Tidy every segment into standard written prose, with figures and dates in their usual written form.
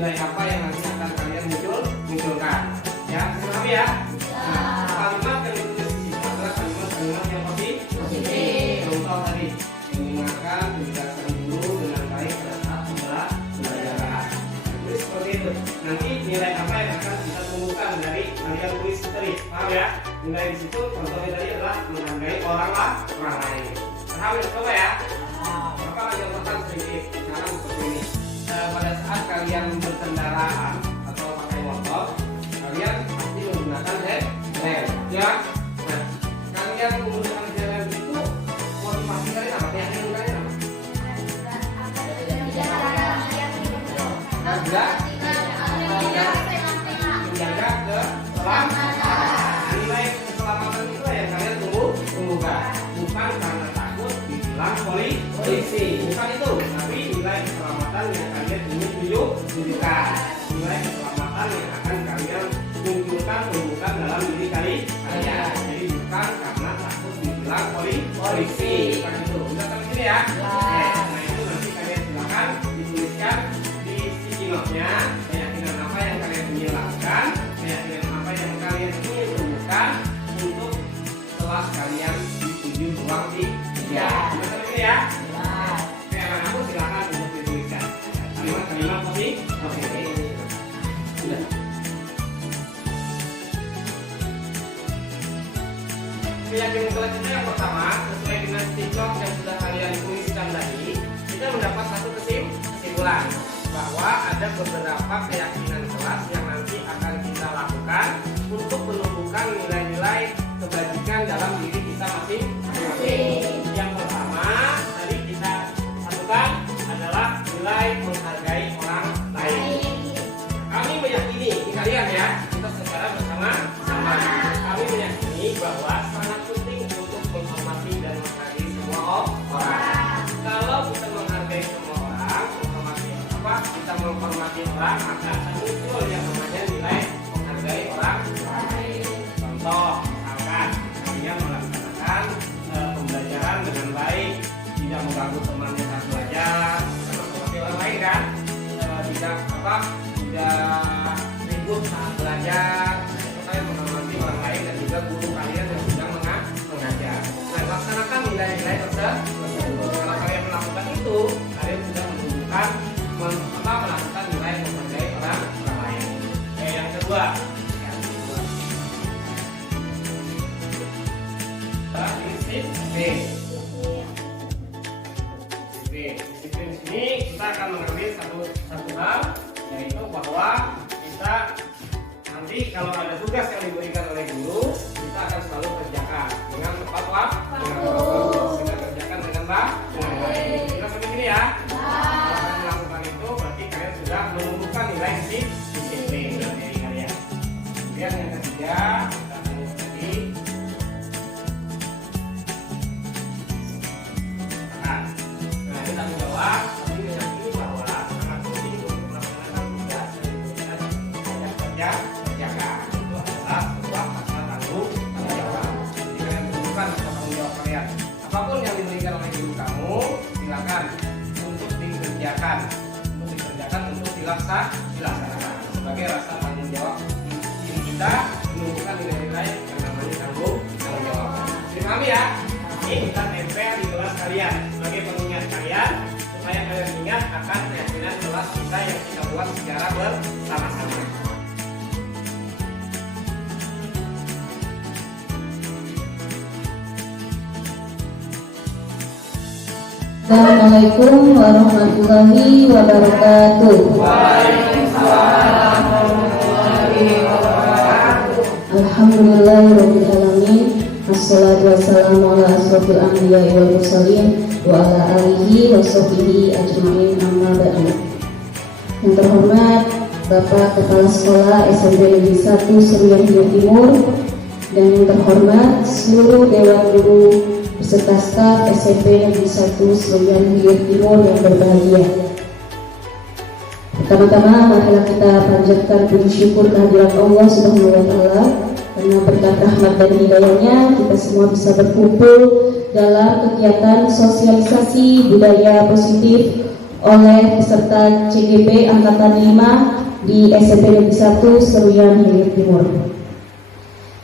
nilai apa yang nanti akan kalian munculkan. Ya, pahami ya? Nah, kalimat yang ditulis di situ adalah kalimat-kalimat yang positif. Contoh tadi, mengingatkan, menjelaskan guru dengan baik pada saat pembelajaran. Tulis seperti itu. Nanti nilai apa yang akan kita temukan dari kalian tulis tadi, paham ya? Nilai di situ contohnya tadi adalah menghargai orang lain. Paham ya? Coba ya. Maka yang pertama sedikit misalkan seperti ini. Pada saat kalian berkendaraan atau pakai motor, kalian pasti menggunakan helm, ya. Nah, kalian menggunakan helm itu motivasi kalian apa? Yang menggunakan apa? Menjaga keselamatan. Nilai keselamatan itu yang kalian tunggukan, bukan karena takut ditilang polisi, bukan itu, tapi nilai keselamatan yang kalian ingin tunjukkan, nilai keselamatan yang akan kalian tunjukkan dalam diri kalian. Jadi bukan karena takut ditilang polisi, bukan itu. Bisa sampai sini ya? Nah itu nanti kalian silakan dituliskan di sticky note-nya keyakinan apa yang kalian ingin lakukan, keyakinan apa yang kalian ingin tunjukkan untuk kelas kalian di ruang 3. Bisa sampai sini ya? Manapun silakan untuk dituliskan kalimat-kalimat positif. Sudah. Keyakinan selanjutnya yang pertama, sesuai dengan stick-note yang sudah kalian tuliskan tadi, kita mendapat satu kesimpulan bahwa ada beberapa keyakinan kelas yang nanti akan kita lakukan untuk menumbuhkan nilai-nilai kebajikan dalam diri kita masing-masing. Yang pertama tadi kita satukan adalah nilai menghargai orang lain. Kami meyakini, ini kalian ya, kita secara bersama-sama. Kami meyakini bahwa sangat penting untuk menghormati dan menghargai semua orang. Kalau kita menghargai semua orang, kita menghormati orang, maka akan muncul yang namanya nilai menghargai orang lain. Contoh, misalkan kalian melaksanakan pembelajaran dengan baik, tidak mengganggu temannya saat belajar, menghormati orang lain kan, tidak ribut saat belajar. Itu kalian menghormati orang lain dan juga guru kalian yang sedang mengajar. Nah, laksanakan nilai-nilai tersebut. Kalau kalian melakukan itu, kalian sudah menunjukkan melakukan nilai menghargai orang lain. Yang kedua, disiplin. Disiplin sini kita akan mengambil satu hal, yaitu bahwa kita nanti kalau ada tugas yang diberikan oleh guru, kita akan selalu kerjakan dengan tepat waktu. Kita kerjakan dengan baik. Kita seperti ini ya. Sudah menumbuhkan nilai disiplin dalam diri kalian. Kemudian yang ketiga, kita tunggu tadi. Nah, kita menjawab, kami meyakini bahwa sangat penting untuk melaksanakan tugas yang diberikan kerjakan. Itu adalah sebuah rasa tanggung jawab. Jadi kalian menunjukkan rasa tanggung jawab kalian. Apapun yang diberikan oleh guru kamu, silakan untuk dikerjakan. Untuk dilaksanakan sebagai rasa tanggung jawab diri kita, menunjukkan nilai-nilai yang namanya tanggung jawab. Dipahami ya? Ini kita tempel di kelas kalian sebagai pengingat kalian, supaya kalian ingat akan keyakinan kelas kita yang kita buat secara bersama-sama. Assalamualaikum warahmatullahi wabarakatuh. Waalaikumsalam warahmatullahi wabarakatuh. Alhamdulillahirabbil alamin. Wassalatu wassalamu ala asrofil anbiya'i wal mursalin wa ala alihi wa sahbihi ajma'in, amma ba'du. Yang terhormat Bapak Kepala Sekolah SMP Negeri 1 Seruyan Hilir Timur, dan yang terhormat seluruh Dewan Guru beserta staf SMP Negeri 1 Seruyan Hilir Timur yang berbahagia. Pertama-tama marilah kita panjatkan puji syukur kehadirat Allah Subhanahu wa taala, karena berkat rahmat dan hidayahnya kita semua bisa berkumpul dalam kegiatan sosialisasi budaya positif oleh peserta CGP Angkatan 5 di SMP Negeri 1 Seruyan Hilir Timur.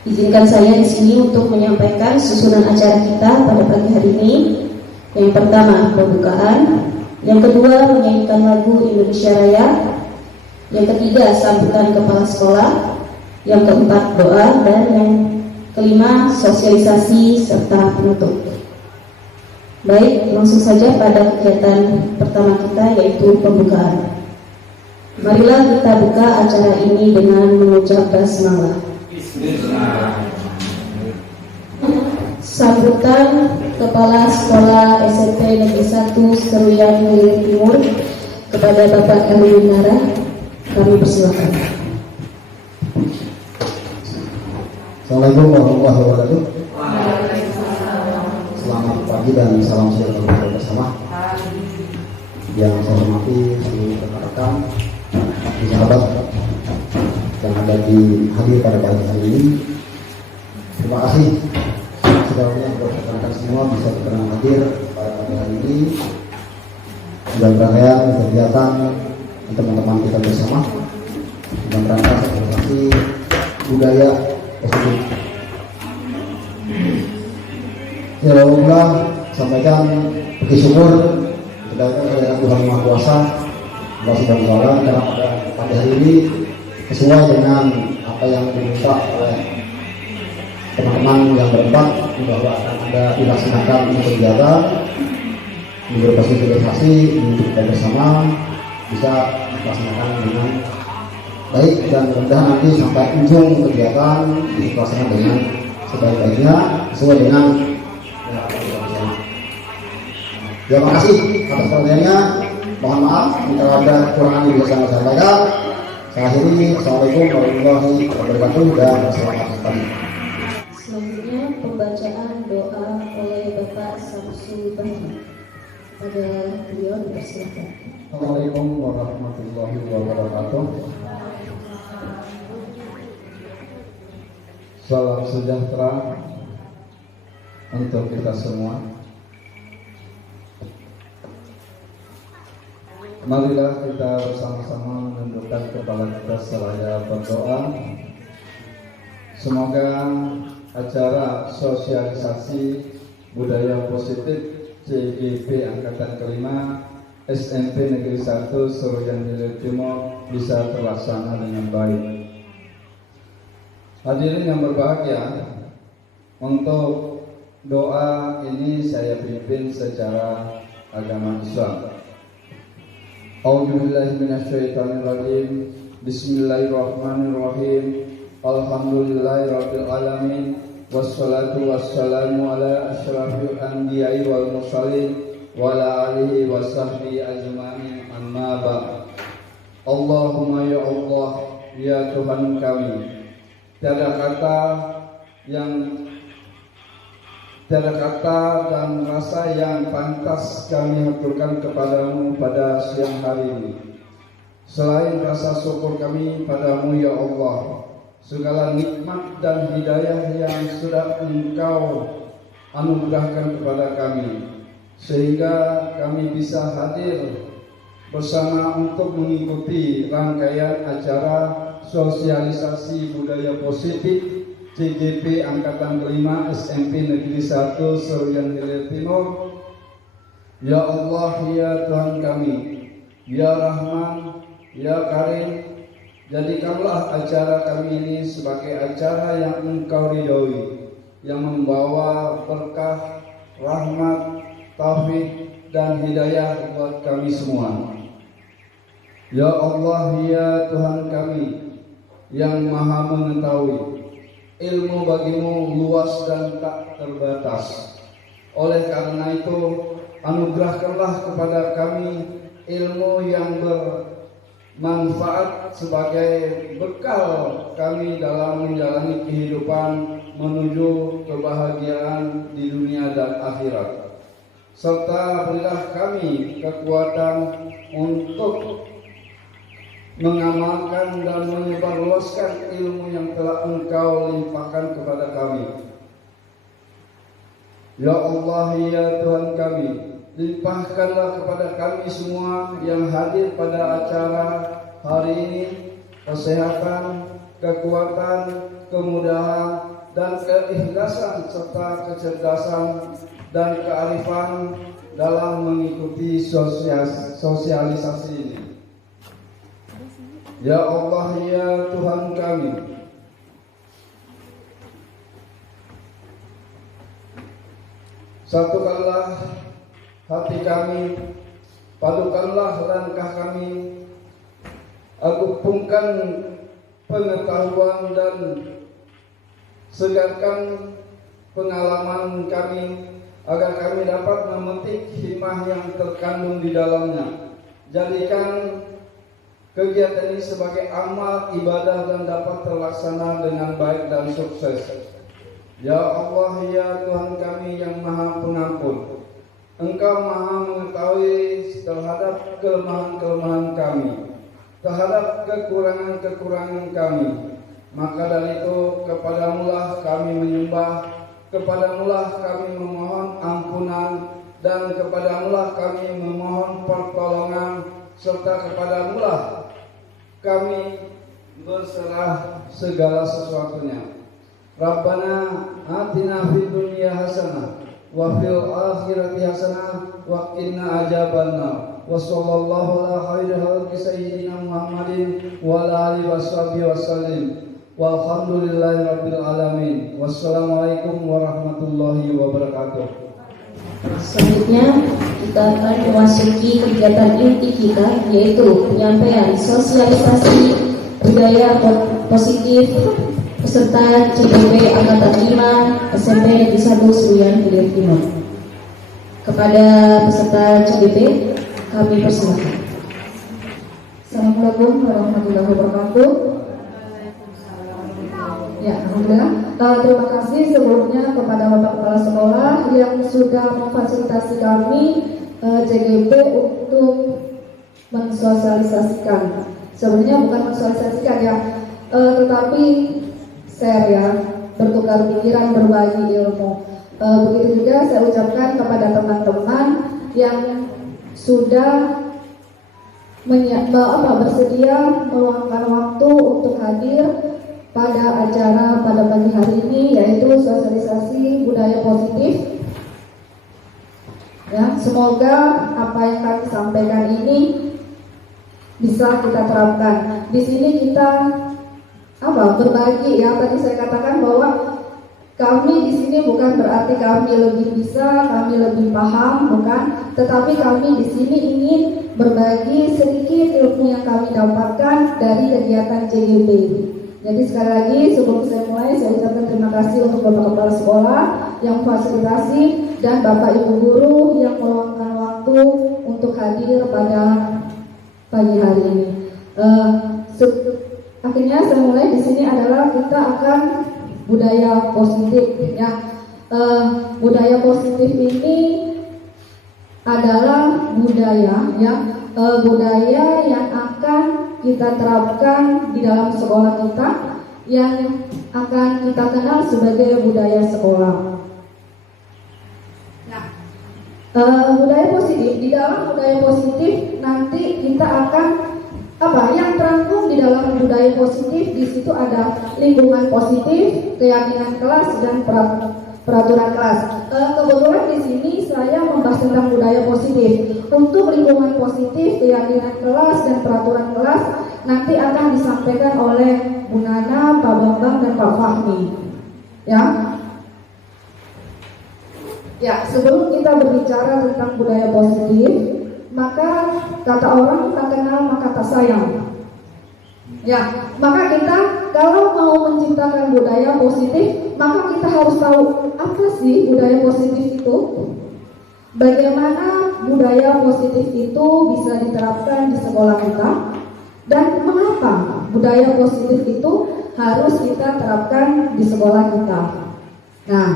Izinkan saya di sini untuk menyampaikan susunan acara kita pada pagi hari ini. Yang pertama, pembukaan. Yang kedua, menyanyikan lagu Indonesia Raya. Yang ketiga, sambutan kepala sekolah. Yang keempat, doa. Dan yang kelima, sosialisasi serta penutup. Baik, langsung saja pada kegiatan pertama kita, yaitu pembukaan. Marilah kita buka acara ini dengan mengucap basmalah. Sambutan Kepala Sekolah SMP Negeri 1 Seruyan Hilir Timur kepada Bapak Erwin Nara, kami persilakan. Assalamualaikum warahmatullahi wabarakatuh. Selamat pagi dan salam sejahtera bersama. Yang saya hormati seluruh rekan-rekan, sahabat yang ada di hadir pada pagi hari ini. Terima kasih segalanya buat rekan-rekan semua bisa berkenan hadir pada pagi hari ini dalam rangkaian kegiatan teman-teman kita bersama dalam rangka sosialisasi budaya positif. Ya Allah, sampaikan puji syukur kepada Tuhan Maha Kuasa, Allah Subhanahu wa Ta'ala, karena pada hari ini sesuai dengan apa yang diminta oleh teman-teman yang berempat, bahwa akan ada dilaksanakan kegiatan berupa sosialisasi untuk kita bersama bisa dilaksanakan dengan baik dan mudah-mudahan nanti sampai ujung kegiatan dilaksanakan dengan sebaik-baiknya sesuai dengan ya. Terima kasih atas perhatiannya. Mohon maaf jika ada kekurangan yang bisa saya sampaikan. Saya akhiri. Assalamualaikum warahmatullahi wabarakatuh dan selamat pagi. Selanjutnya pembacaan doa oleh Bapak Samsul Bahri. Pada beliau dipersilakan. Assalamualaikum warahmatullahi wabarakatuh. Salam sejahtera untuk kita semua. Marilah kita bersama-sama menundukkan kepala kita seraya berdoa. Semoga acara sosialisasi budaya positif CGP Angkatan kelima SMP Negeri 1 Seruyan Hilir Timur bisa terlaksana dengan baik. Hadirin yang berbahagia, untuk doa ini saya pimpin secara agama Islam. A'udzubillahi minasyaitonirrajim. Bismillahirrahmanirrahim. Alhamdulillahirabbil alamin. Wassalatu wassalamu ala asyrafil anbiya'i wal mursalin wa ala alihi wa sahbihi ajma'in, amma ba'd. Allahumma ya Allah, ya Tuhan kami, tiada kata dan rasa yang pantas kami haturkan kepadamu pada siang hari ini, selain rasa syukur kami padamu ya Allah. Segala nikmat dan hidayah yang sudah Engkau anugerahkan kepada kami, sehingga kami bisa hadir bersama untuk mengikuti rangkaian acara sosialisasi budaya positif CGP Angkatan kelima SMP Negeri 1 Seruyan Hilir Timur. Ya Allah, ya Tuhan kami, ya Rahman, ya Karim, jadikanlah acara kami ini sebagai acara yang Engkau ridhoi, yang membawa berkah, rahmat, taufik, dan hidayah buat kami semua. Ya Allah, ya Tuhan kami yang maha mengetahui, ilmu bagimu luas dan tak terbatas. Oleh karena itu, anugerahkanlah kepada kami ilmu yang bermanfaat sebagai bekal kami dalam menjalani kehidupan menuju kebahagiaan di dunia dan akhirat. Serta berilah kami kekuatan untuk mengamalkan dan menyebarluaskan ilmu yang telah Engkau limpahkan kepada kami. Ya Allah, ya Tuhan kami limpahkanlah kepada kami semua yang hadir pada acara hari ini kesehatan, kekuatan, kemudahan, dan keikhlasan serta kecerdasan dan kearifan dalam mengikuti sosialisasi ini. Ya Allah, ya Tuhan kami, satukanlah hati kami, padukanlah langkah kami, agungkan pengetahuan dan segarkan pengalaman kami agar kami dapat memetik hikmah yang terkandung di dalamnya. Jadikan kegiatan ini sebagai amal ibadah dan dapat terlaksana dengan baik dan sukses. Ya Allah, ya Tuhan kami yang Maha Pengampun, Engkau Maha mengetahui terhadap kelemahan-kelemahan kami, terhadap kekurangan-kekurangan kami. Maka dari itu kepadamulah kami menyembah, kepadamulah kami memohon ampunan, dan kepadamulah kami memohon pertolongan, serta kepadamulah kami berserah segala sesuatunya. Rabbana atina fid dunya hasanah wa fil akhirati hasanah wa qina adzabannar. Wa sallallahu ala khairi khalqi sayyidina Muhammadin wa ala alihi washabihi wasallim. Walhamdulillahi rabbil alamin. Wassalamualaikum warahmatullahi wabarakatuh. Selanjutnya kita akan memasuki kegiatan inti kita, yaitu penyampaian sosialisasi budaya positif peserta CPP Angkatan 5 SMP Negeri 1 Seruyan Hilir Timur. Kepada peserta CPP kami persilakan. Assalamualaikum warahmatullahi wabarakatuh. Ya, alhamdulillah. Terima kasih sebelumnya kepada Bapak Kepala Sekolah yang sudah memfasilitasi kami JGP untuk mensosialisasikan. Sebenarnya bukan mensosialisasikan ya, tetapi share ya, bertukar pikiran, berbagi ilmu. Begitu juga saya ucapkan kepada teman-teman yang sudah bersedia meluangkan waktu untuk hadir pada acara pada pagi hari ini, yaitu sosialisasi budaya positif. Ya, semoga apa yang kami sampaikan ini bisa kita terapkan. Di sini kita berbagi ya. Tadi saya katakan bahwa kami di sini bukan berarti kami lebih bisa, kami lebih paham, bukan. Tetapi kami di sini ingin berbagi sedikit ilmu yang kami dapatkan dari kegiatan JGP. Jadi sekali lagi sebelum saya mulai, saya ucapkan terima kasih untuk Bapak Kepala Sekolah yang fasilitasi dan Bapak Ibu Guru yang meluangkan waktu untuk hadir pada pagi hari ini. Akhirnya saya mulai di sini adalah kita akan budaya positif ya. Budaya positif ini adalah budaya ya, budaya yang akan kita terapkan di dalam sekolah kita, yang akan kita kenal sebagai budaya sekolah. Nah, budaya positif, di dalam budaya positif nanti kita akan yang terangkum di dalam budaya positif. Di situ ada lingkungan positif, keyakinan kelas, dan peraturan kelas. Kebetulan di sini saya membahas tentang budaya positif. Untuk lingkungan positif, keyakinan kelas, dan peraturan kelas nanti akan disampaikan oleh Bu Nana, Pak Bambang, dan Pak Fahmi. Ya, sebelum kita berbicara tentang budaya positif, maka kata orang tak kenal maka tak sayang. Ya, maka kita kalau mau menciptakan budaya positif, maka kita harus tahu apa sih budaya positif itu. Bagaimana budaya positif itu bisa diterapkan di sekolah kita, dan mengapa budaya positif itu harus kita terapkan di sekolah kita. Nah,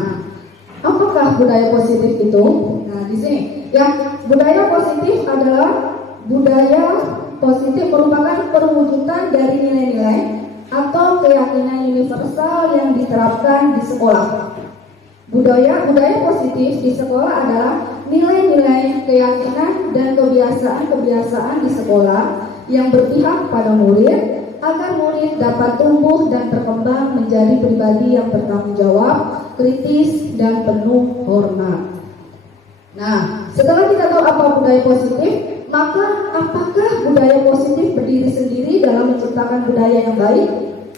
apakah budaya positif itu? Nah, di sini ya, budaya positif adalah budaya positif merupakan perwujudan dari nilai-nilai atau keyakinan universal yang diterapkan di sekolah. Budaya positif di sekolah adalah nilai-nilai keyakinan dan kebiasaan-kebiasaan di sekolah yang berpihak pada murid agar murid dapat tumbuh dan berkembang menjadi pribadi yang bertanggung jawab, kritis, dan penuh hormat. Nah, setelah kita tahu apa budaya positif, maka apakah budaya positif berdiri sendiri dalam menciptakan budaya yang baik?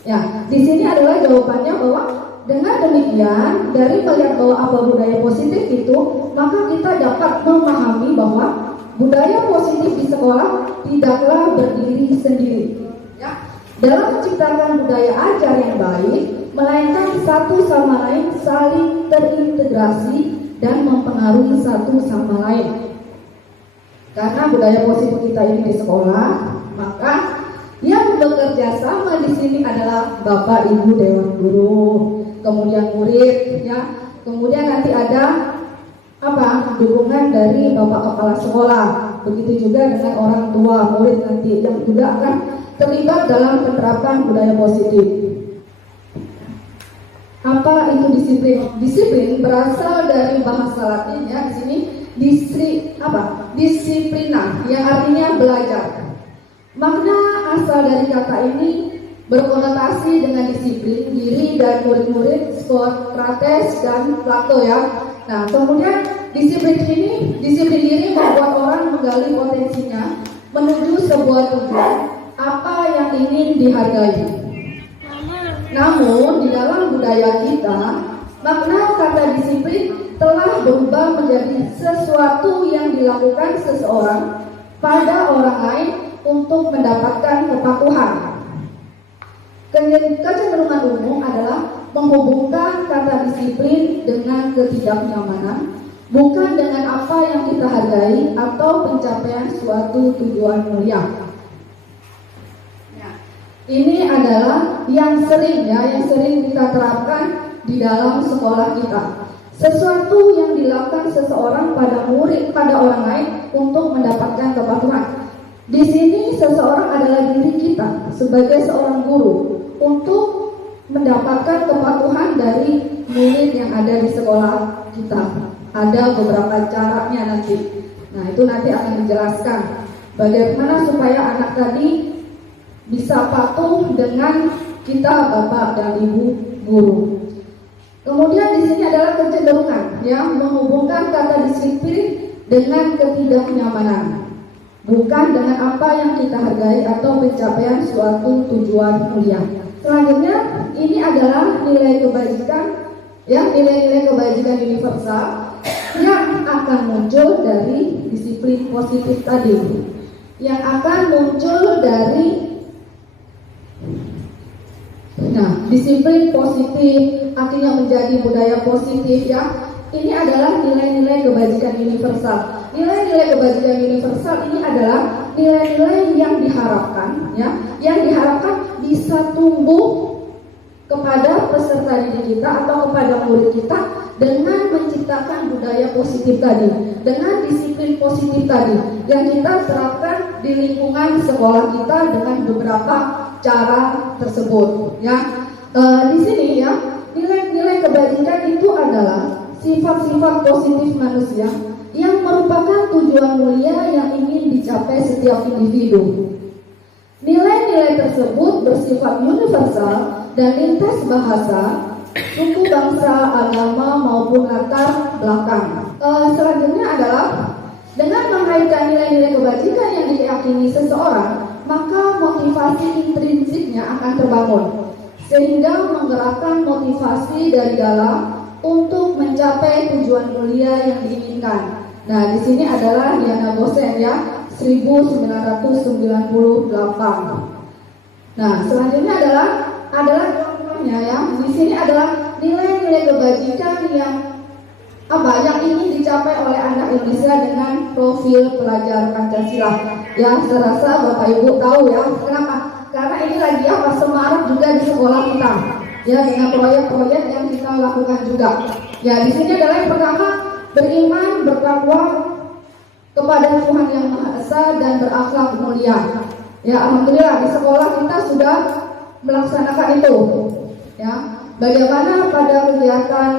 Ya, di sini adalah jawabannya bahwa dengan demikian, dari melihat bahwa apa budaya positif itu, maka kita dapat memahami bahwa budaya positif di sekolah tidaklah berdiri sendiri. Ya, dalam menciptakan budaya ajar yang baik, melainkan satu sama lain saling terintegrasi dan mempengaruhi satu sama lain. Karena budaya positif kita ini di sekolah, maka yang bekerja sama di sini adalah Bapak Ibu Dewan Guru, kemudian murid, ya, kemudian nanti ada dukungan dari Bapak Kepala Sekolah, begitu juga dengan orang tua murid nanti yang juga akan terlibat dalam penerapan budaya positif. Apa itu disiplin? Disiplin berasal dari bahasa Latin, ya, di sini disiplina, yang artinya belajar. Makna asal dari kata ini berkonotasi dengan disiplin diri dan murid-murid Socrates dan Plato, ya. Nah, kemudian disiplin diri membuat orang menggali potensinya menuju sebuah tujuan apa yang ingin dihargai. Namun di dalam budaya kita, makna kata disiplin telah berubah menjadi sesuatu yang dilakukan seseorang pada orang lain untuk mendapatkan kepatuhan. Kecenderungan umum adalah menghubungkan kata disiplin dengan ketidaknyamanan, bukan dengan apa yang kita hargai atau pencapaian suatu tujuan mulia. Ini adalah yang sering kita terapkan di dalam sekolah kita. Sesuatu yang dilakukan seseorang pada orang lain untuk mendapatkan kepatuhan. Di sini seseorang adalah diri kita sebagai seorang guru untuk mendapatkan kepatuhan dari murid yang ada di sekolah kita. Ada beberapa caranya nanti. Nah, itu nanti akan dijelaskan bagaimana supaya anak tadi bisa patuh dengan kita Bapak dan Ibu guru. Kemudian di sini adalah kecenderungan yang menghubungkan kata disiplin dengan ketidaknyamanan, bukan dengan apa yang kita hargai atau pencapaian suatu tujuan mulia. Selanjutnya, ini adalah nilai kebajikan, nilai-nilai kebajikan universal yang akan muncul dari disiplin positif tadi, yang akan muncul dari disiplin positif akhirnya menjadi budaya positif, ya. Ini adalah nilai-nilai kebajikan universal. Nilai-nilai kebajikan universal ini adalah nilai-nilai yang diharapkan, yang diharapkan bisa tumbuh kepada peserta didik kita atau kepada murid kita dengan menciptakan budaya positif tadi, dengan disiplin positif tadi yang kita terapkan di lingkungan sekolah kita dengan beberapa cara tersebut, ya. Di sini, ya, nilai-nilai kebajikan itu adalah sifat-sifat positif manusia yang merupakan tujuan mulia yang ingin dicapai setiap individu. Nilai-nilai tersebut bersifat universal dan lintas bahasa, suku, bangsa, agama maupun latar belakang. Selanjutnya adalah dengan mengaitkan nilai-nilai kebajikan yang diyakini seseorang, maka motivasi intrinsiknya akan terbangun, sehingga menggerakkan motivasi dari dalam untuk mencapai tujuan mulia yang diinginkan. Nah, di sini adalah Diana Gosen, ya, 1998. Nah, selanjutnya adalah contohnya, ya. Di sini adalah nilai-nilai kebajikan yang ingin dicapai oleh anak Indonesia dengan profil pelajar Pancasila. Ya, saya rasa Bapak Ibu tahu, ya. Kenapa? Karena ini lagi semarak juga di sekolah kita, ya, dengan proyek-proyek yang kita lakukan juga. Ya, di sini adalah yang pertama, beriman, bertakwa kepada Tuhan Yang Maha Esa dan berakhlak mulia. Ya, alhamdulillah di sekolah kita sudah melaksanakan itu. Ya, bagaimana pada kegiatan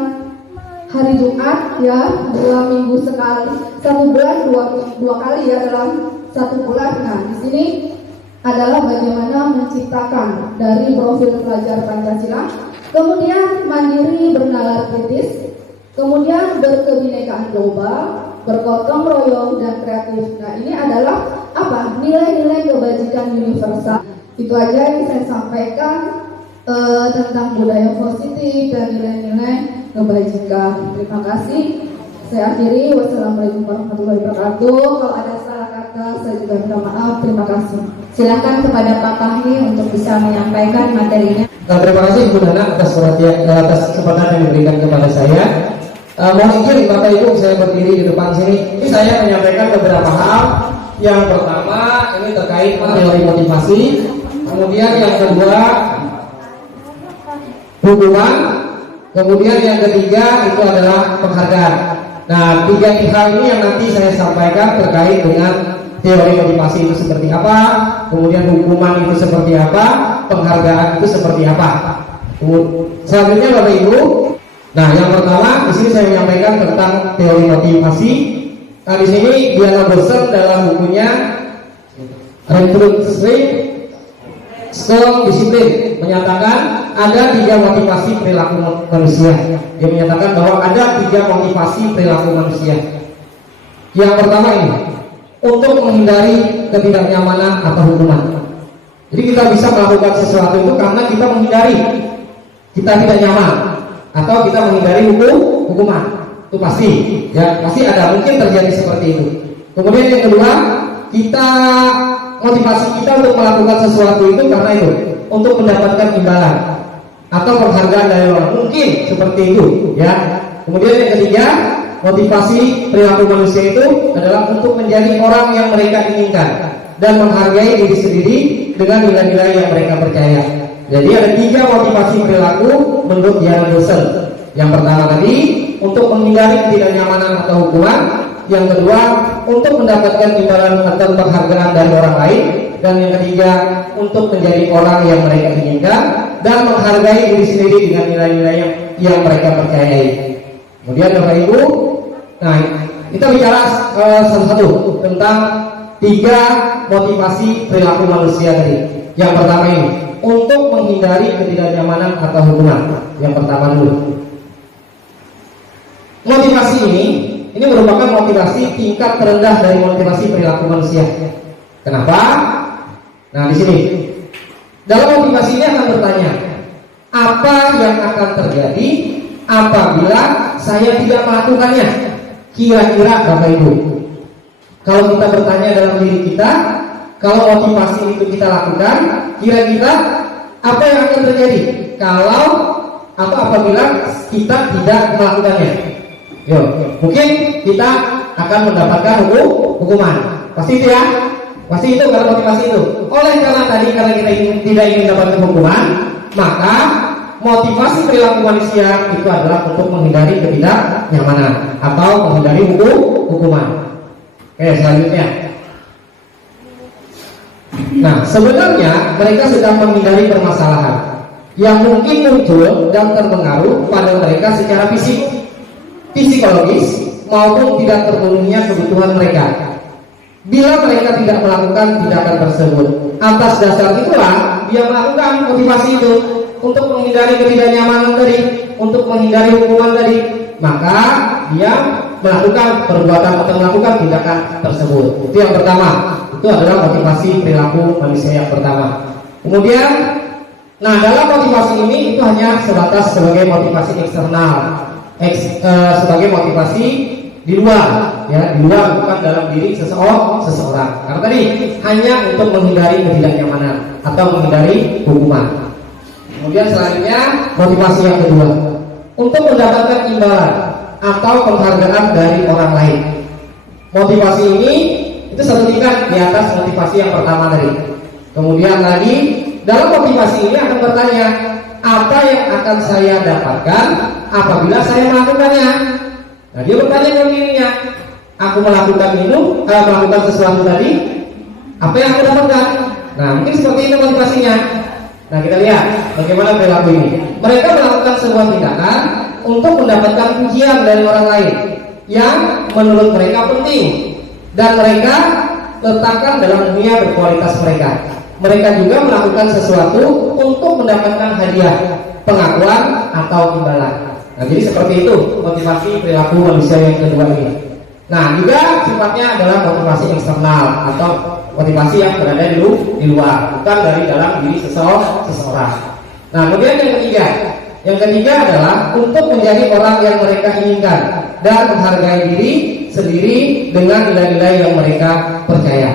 hari Jumat ya, 2 minggu sekali, 1 bulan dua kali ya dalam 1 bulan. Nah, di sini adalah bagaimana menciptakan dari profil pelajar Pancasila, kemudian mandiri bernalar kritis, kemudian berkebinekaan global, bergotong royong dan kreatif. Nah, ini adalah apa? Nilai-nilai kebajikan universal. Itu aja yang saya sampaikan tentang budaya positif dan nilai-nilai kebajikan. Terima kasih. Saya akhiri. Wassalamualaikum warahmatullahi wabarakatuh. Kalau ada salah kata, saya juga minta maaf. Terima kasih. Silakan kepada Pak Fahmi untuk bisa menyampaikan materinya. Terima kasih Bu Nana atas kesempatan yang diberikan kepada saya. Mohon izin Bapak Ibu, saya berdiri di depan sini. Ini saya menyampaikan beberapa hal. Yang pertama ini terkait teori motivasi. Kemudian yang kedua hukuman. Kemudian yang ketiga itu adalah penghargaan. Nah, 3 hal ini yang nanti saya sampaikan terkait dengan teori motivasi itu seperti apa, kemudian hukuman itu seperti apa, penghargaan itu seperti apa. Selanjutnya Bapak Ibu, nah yang pertama di sini saya menyampaikan tentang teori motivasi. Nah di sini Diana Burson dalam bukunya Revolutionary Skill Discipline menyatakan ada 3 motivasi perilaku manusia. Dia menyatakan bahwa ada 3 motivasi perilaku manusia. Yang pertama ini untuk menghindari ketidaknyamanan atau hukuman. Jadi kita bisa melakukan sesuatu itu karena kita menghindari, kita tidak nyaman, atau kita menghindari hukuman. Itu pasti, ya pasti ada, mungkin terjadi seperti itu. Kemudian yang kedua, motivasi kita untuk melakukan sesuatu itu karena itu, untuk mendapatkan imbalan atau penghargaan dari orang, mungkin seperti itu, ya. Kemudian yang ketiga, motivasi perilaku manusia itu adalah untuk menjadi orang yang mereka inginkan dan menghargai diri sendiri dengan nilai-nilai yang mereka percaya. Jadi ada 3 motivasi perilaku menurut Diana Burson. Yang pertama tadi untuk menghindari ketidaknyamanan atau hukuman. Yang kedua untuk mendapatkan imbalan atau penghargaan dari orang lain. Dan yang ketiga untuk menjadi orang yang mereka inginkan dan menghargai diri sendiri dengan nilai-nilai yang mereka percayai. Kemudian Bapak Ibu, nah kita bicara satu-satu tentang 3 motivasi perilaku manusia tadi. Yang pertama ini untuk menghindari ketidaknyamanan atau hukuman. Yang pertama dulu. Motivasi ini merupakan motivasi tingkat terendah dari motivasi perilaku manusia. Kenapa? Nah di sini dalam motivasi ini akan bertanya, apa yang akan terjadi apabila saya tidak melakukannya? Kira-kira Bapak Ibu, kalau kita bertanya dalam diri kita, kalau motivasi itu kita lakukan, kira-kira apa yang akan terjadi kalau apabila kita tidak melakukannya? Yo, mungkin kita akan mendapatkan hukuman. Pasti itu ya, pasti itu kalau motivasi itu. Oleh karena kita tidak ingin mendapatkan hukuman, maka motivasi perilaku manusia itu adalah untuk menghindari ketidaknyamanan atau menghindari hukuman. Oke, selanjutnya. Nah, sebenarnya mereka sedang menghindari permasalahan yang mungkin muncul dan terpengaruh pada mereka secara psikologis maupun tidak terpenuhinya kebutuhan mereka. Bila mereka tidak melakukan tindakan tersebut, atas dasar itulah dia melakukan motivasi itu untuk menghindari ketidaknyamanan tadi, untuk menghindari hukuman tadi, maka dia melakukan perbuatan atau melakukan tindakan tersebut. Itu yang pertama. Itu adalah motivasi perilaku manusia yang pertama. Kemudian, nah dalam motivasi ini itu hanya sebatas sebagai motivasi eksternal, sebagai motivasi di luar, ya di luar bukan dalam diri seseorang. Karena tadi hanya untuk menghindari ketidaknyamanan atau menghindari hukuman. Kemudian selanjutnya motivasi yang kedua untuk mendapatkan imbalan atau penghargaan dari orang lain. Motivasi ini itu satu tingkat di atas motivasi yang pertama tadi. Kemudian lagi dalam motivasi ini akan bertanya, apa yang akan saya dapatkan apabila saya melakukannya? Nah dia bertanya ke dirinya, aku melakukan sesuatu tadi, apa yang aku dapatkan? Nah mungkin seperti itu motivasinya. Nah kita lihat bagaimana perilaku ini. Mereka melakukan sebuah tindakan untuk mendapatkan pujian dari orang lain yang menurut mereka penting dan mereka letakkan dalam dunia berkualitas mereka. Mereka juga melakukan sesuatu untuk mendapatkan hadiah, pengakuan atau imbalan. Nah, jadi seperti itu motivasi perilaku manusia yang kedua ini. Nah, juga sifatnya adalah motivasi eksternal atau motivasi yang berada di luar, bukan dari dalam diri seseorang. Nah, kemudian yang ketiga adalah untuk menjadi orang yang mereka inginkan dan menghargai diri sendiri dengan nilai-nilai yang mereka percaya.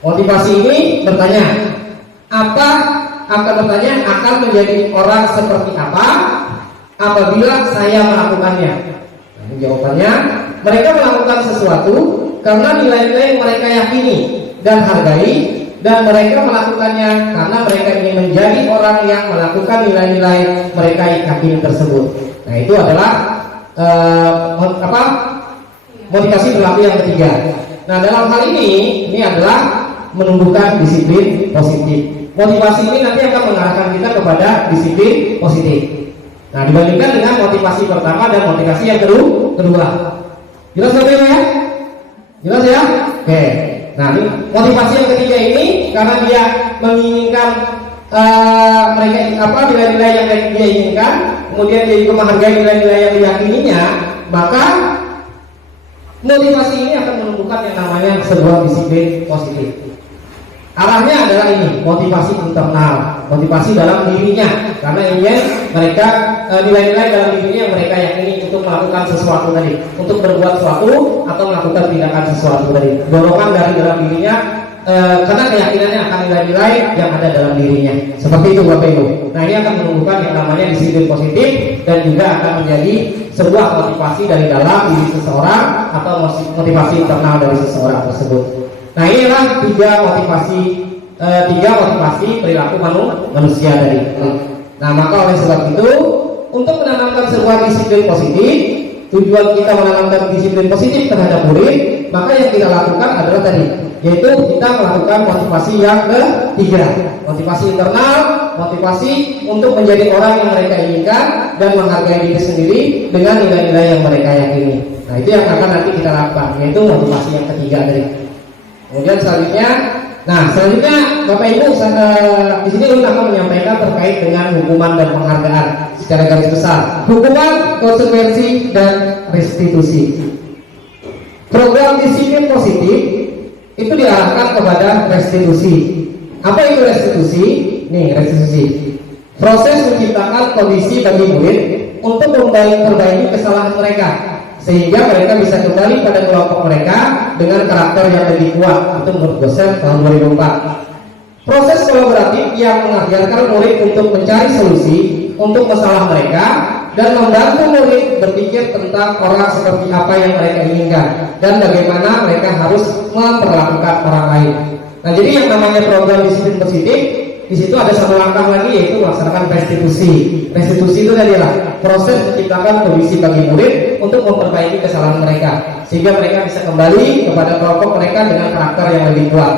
Motivasi ini akan menjadi orang seperti apa apabila saya melakukannya. Nah, jawabannya, mereka melakukan sesuatu karena nilai-nilai yang mereka yakini dan hargai, dan mereka melakukannya karena mereka ingin menjadi orang yang melakukan nilai-nilai mereka yakini tersebut. Nah, itu adalah motivasi perilaku yang ketiga. Nah, dalam hal ini adalah menumbuhkan disiplin positif. Motivasi ini nanti akan mengarahkan kita kepada disiplin positif. Nah, dibandingkan dengan motivasi pertama dan motivasi yang kedua. Jelas ya? Jelas ya? Oke. Nah, ini motivasi yang ketiga ini karena dia menginginkan nilai-nilai yang dia inginkan, kemudian dia juga menghargai nilai-nilai yang diyakininya, maka motivasi ini akan menumbuhkan yang namanya sebuah disiplin positif. Arahnya adalah ini, motivasi internal, motivasi dalam dirinya, karena ingin mereka nilai-nilai dalam dirinya yang mereka yakini untuk melakukan sesuatu tadi, untuk berbuat sesuatu atau melakukan tindakan sesuatu tadi. Dorongan dari dalam dirinya karena keyakinannya akan nilai-nilai yang ada dalam dirinya. Seperti itu Bapak Ibu. Nah, ini akan menumbuhkan yang namanya disiplin positif dan juga akan menjadi sebuah motivasi dari dalam diri seseorang atau motivasi internal dari seseorang tersebut. Nah, inilah tiga motivasi perilaku manusia tadi. Nah, maka oleh sebab itu, untuk menanamkan sebuah disiplin positif, tujuan kita menanamkan disiplin positif terhadap murid, maka yang kita lakukan adalah tadi, yaitu kita melakukan motivasi yang ketiga, motivasi internal, motivasi untuk menjadi orang yang mereka inginkan dan menghargai diri sendiri dengan nilai-nilai yang mereka yakini. Nah, itu yang akan nanti kita lakukan, yaitu motivasi yang ketiga tadi. Kemudian selanjutnya Bapak Ibu di sini Ulun akan menyampaikan terkait dengan hukuman dan penghargaan secara garis besar. Hukuman, konsekuensi, dan restitusi. Program disiplin positif itu diarahkan kepada restitusi. Apa itu restitusi? Nih, restitusi. Proses menciptakan kondisi bagi murid untuk memperbaiki kesalahan mereka, sehingga mereka bisa kembali pada kelompok mereka dengan karakter yang lebih kuat. Itu menurut dosen tahun 2004. Proses kolaboratif yang mengajarkan murid untuk mencari solusi untuk masalah mereka dan membantu murid berpikir tentang orang seperti apa yang mereka inginkan dan bagaimana mereka harus memperlakukan orang lain. Nah, jadi yang namanya program disiplin positif, di situ ada satu langkah lagi, yaitu melaksanakan restitusi. Restitusi itu adalah proses menciptakan kondisi bagi murid untuk memperbaiki kesalahan mereka, sehingga mereka bisa kembali kepada kelompok mereka dengan karakter yang lebih kuat.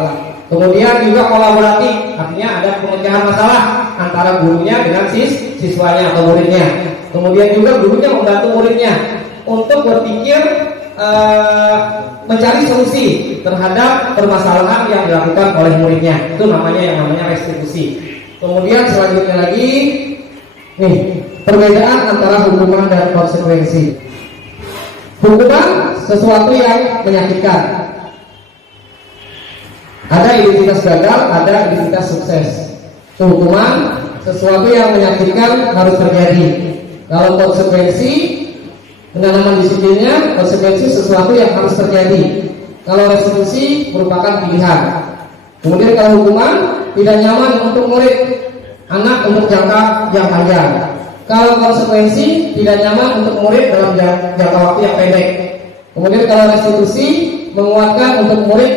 Kemudian juga kolaboratif, artinya ada pemecahan masalah antara gurunya dengan siswanya atau muridnya. Kemudian juga gurunya membantu muridnya untuk berpikir mencari solusi terhadap permasalahan yang dilakukan oleh muridnya. Itu yang namanya restitusi. Kemudian selanjutnya lagi, nih, perbedaan antara hukuman dan konsekuensi. Hukuman sesuatu yang menyakitkan. Ada identitas gagal, ada identitas sukses. Hukuman sesuatu yang menyakitkan harus terjadi. Kalau konsekuensi, penanaman disiplinnya, konsekuensi sesuatu yang harus terjadi. Kalau restitusi merupakan pilihan. Kemudian kalau hukuman, tidak nyaman untuk murid, anak untuk jangka yang panjang. Kalau konsekuensi, tidak nyaman untuk murid dalam jangka waktu yang pendek. Kemudian kalau restitusi, menguatkan untuk murid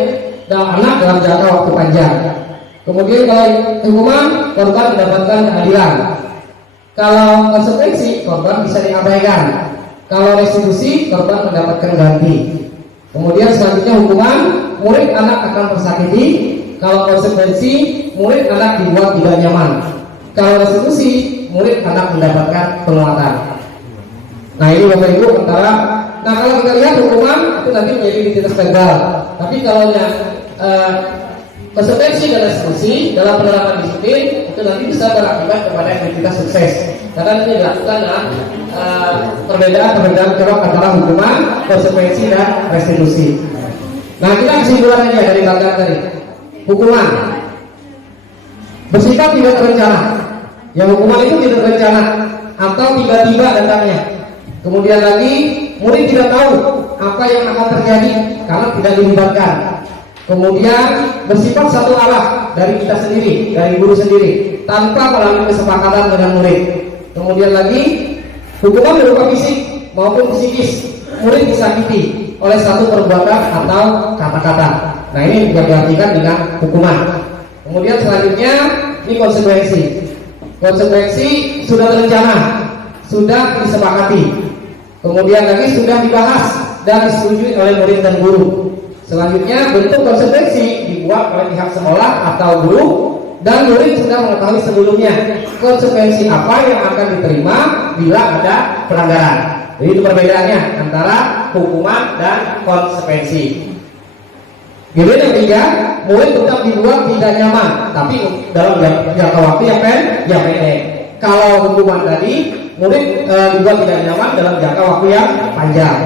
dan anak dalam jangka waktu panjang. Kemudian kalau hukuman, korban mendapatkan keadilan. Kalau konsekuensi, korban bisa diabaikan. Kalau restitusi, korban mendapatkan ganti. Kemudian selanjutnya hukuman, murid anak akan tersakiti. Kalau konsekuensi, murid anak dibuat tidak nyaman. Kalau restitusi, murid anak mendapatkan penguatan. Nah ini Bapak Ibu antara. Nah kalau kita lihat hukuman itu nanti menjadi identitas gagal. Tapi kalau yang konsekuensi dan restitusi dalam penerapan disiplin itu nanti bisa berakibat kepada identitas sukses. Karena ini dilakukan dengan perbedaan kelompok antara hukuman, konsekuensi dan restitusi. Nah kita kesimpulan aja dari bagian tadi. Hukuman bersikap tidak terencana. Yang hukuman itu tidak terencana atau tiba-tiba datangnya. Kemudian lagi murid tidak tahu apa yang akan terjadi karena tidak dilibatkan. Kemudian bersifat satu arah dari kita sendiri, dari guru sendiri, tanpa melalui kesepakatan dengan murid. Kemudian lagi hukuman berupa fisik maupun psikis, murid disakiti oleh satu perbuatan atau kata-kata. Nah ini juga diartikan dengan hukuman. Kemudian selanjutnya ini konsekuensi. Konsekuensi sudah terencana, sudah disepakati. Kemudian lagi sudah dibahas dan disetujui oleh murid dan guru. Selanjutnya bentuk konsekuensi dibuat oleh pihak sekolah atau guru dan murid sudah mengetahui sebelumnya konsekuensi apa yang akan diterima bila ada pelanggaran. Jadi itu perbedaannya antara hukuman dan konsekuensi. Kemudian yang ketiga, murid tetap dibuat tidak nyaman, tapi dalam jangka waktu yang pendek. Kalau hukuman tadi, murid dibuat tidak nyaman dalam jangka waktu yang panjang.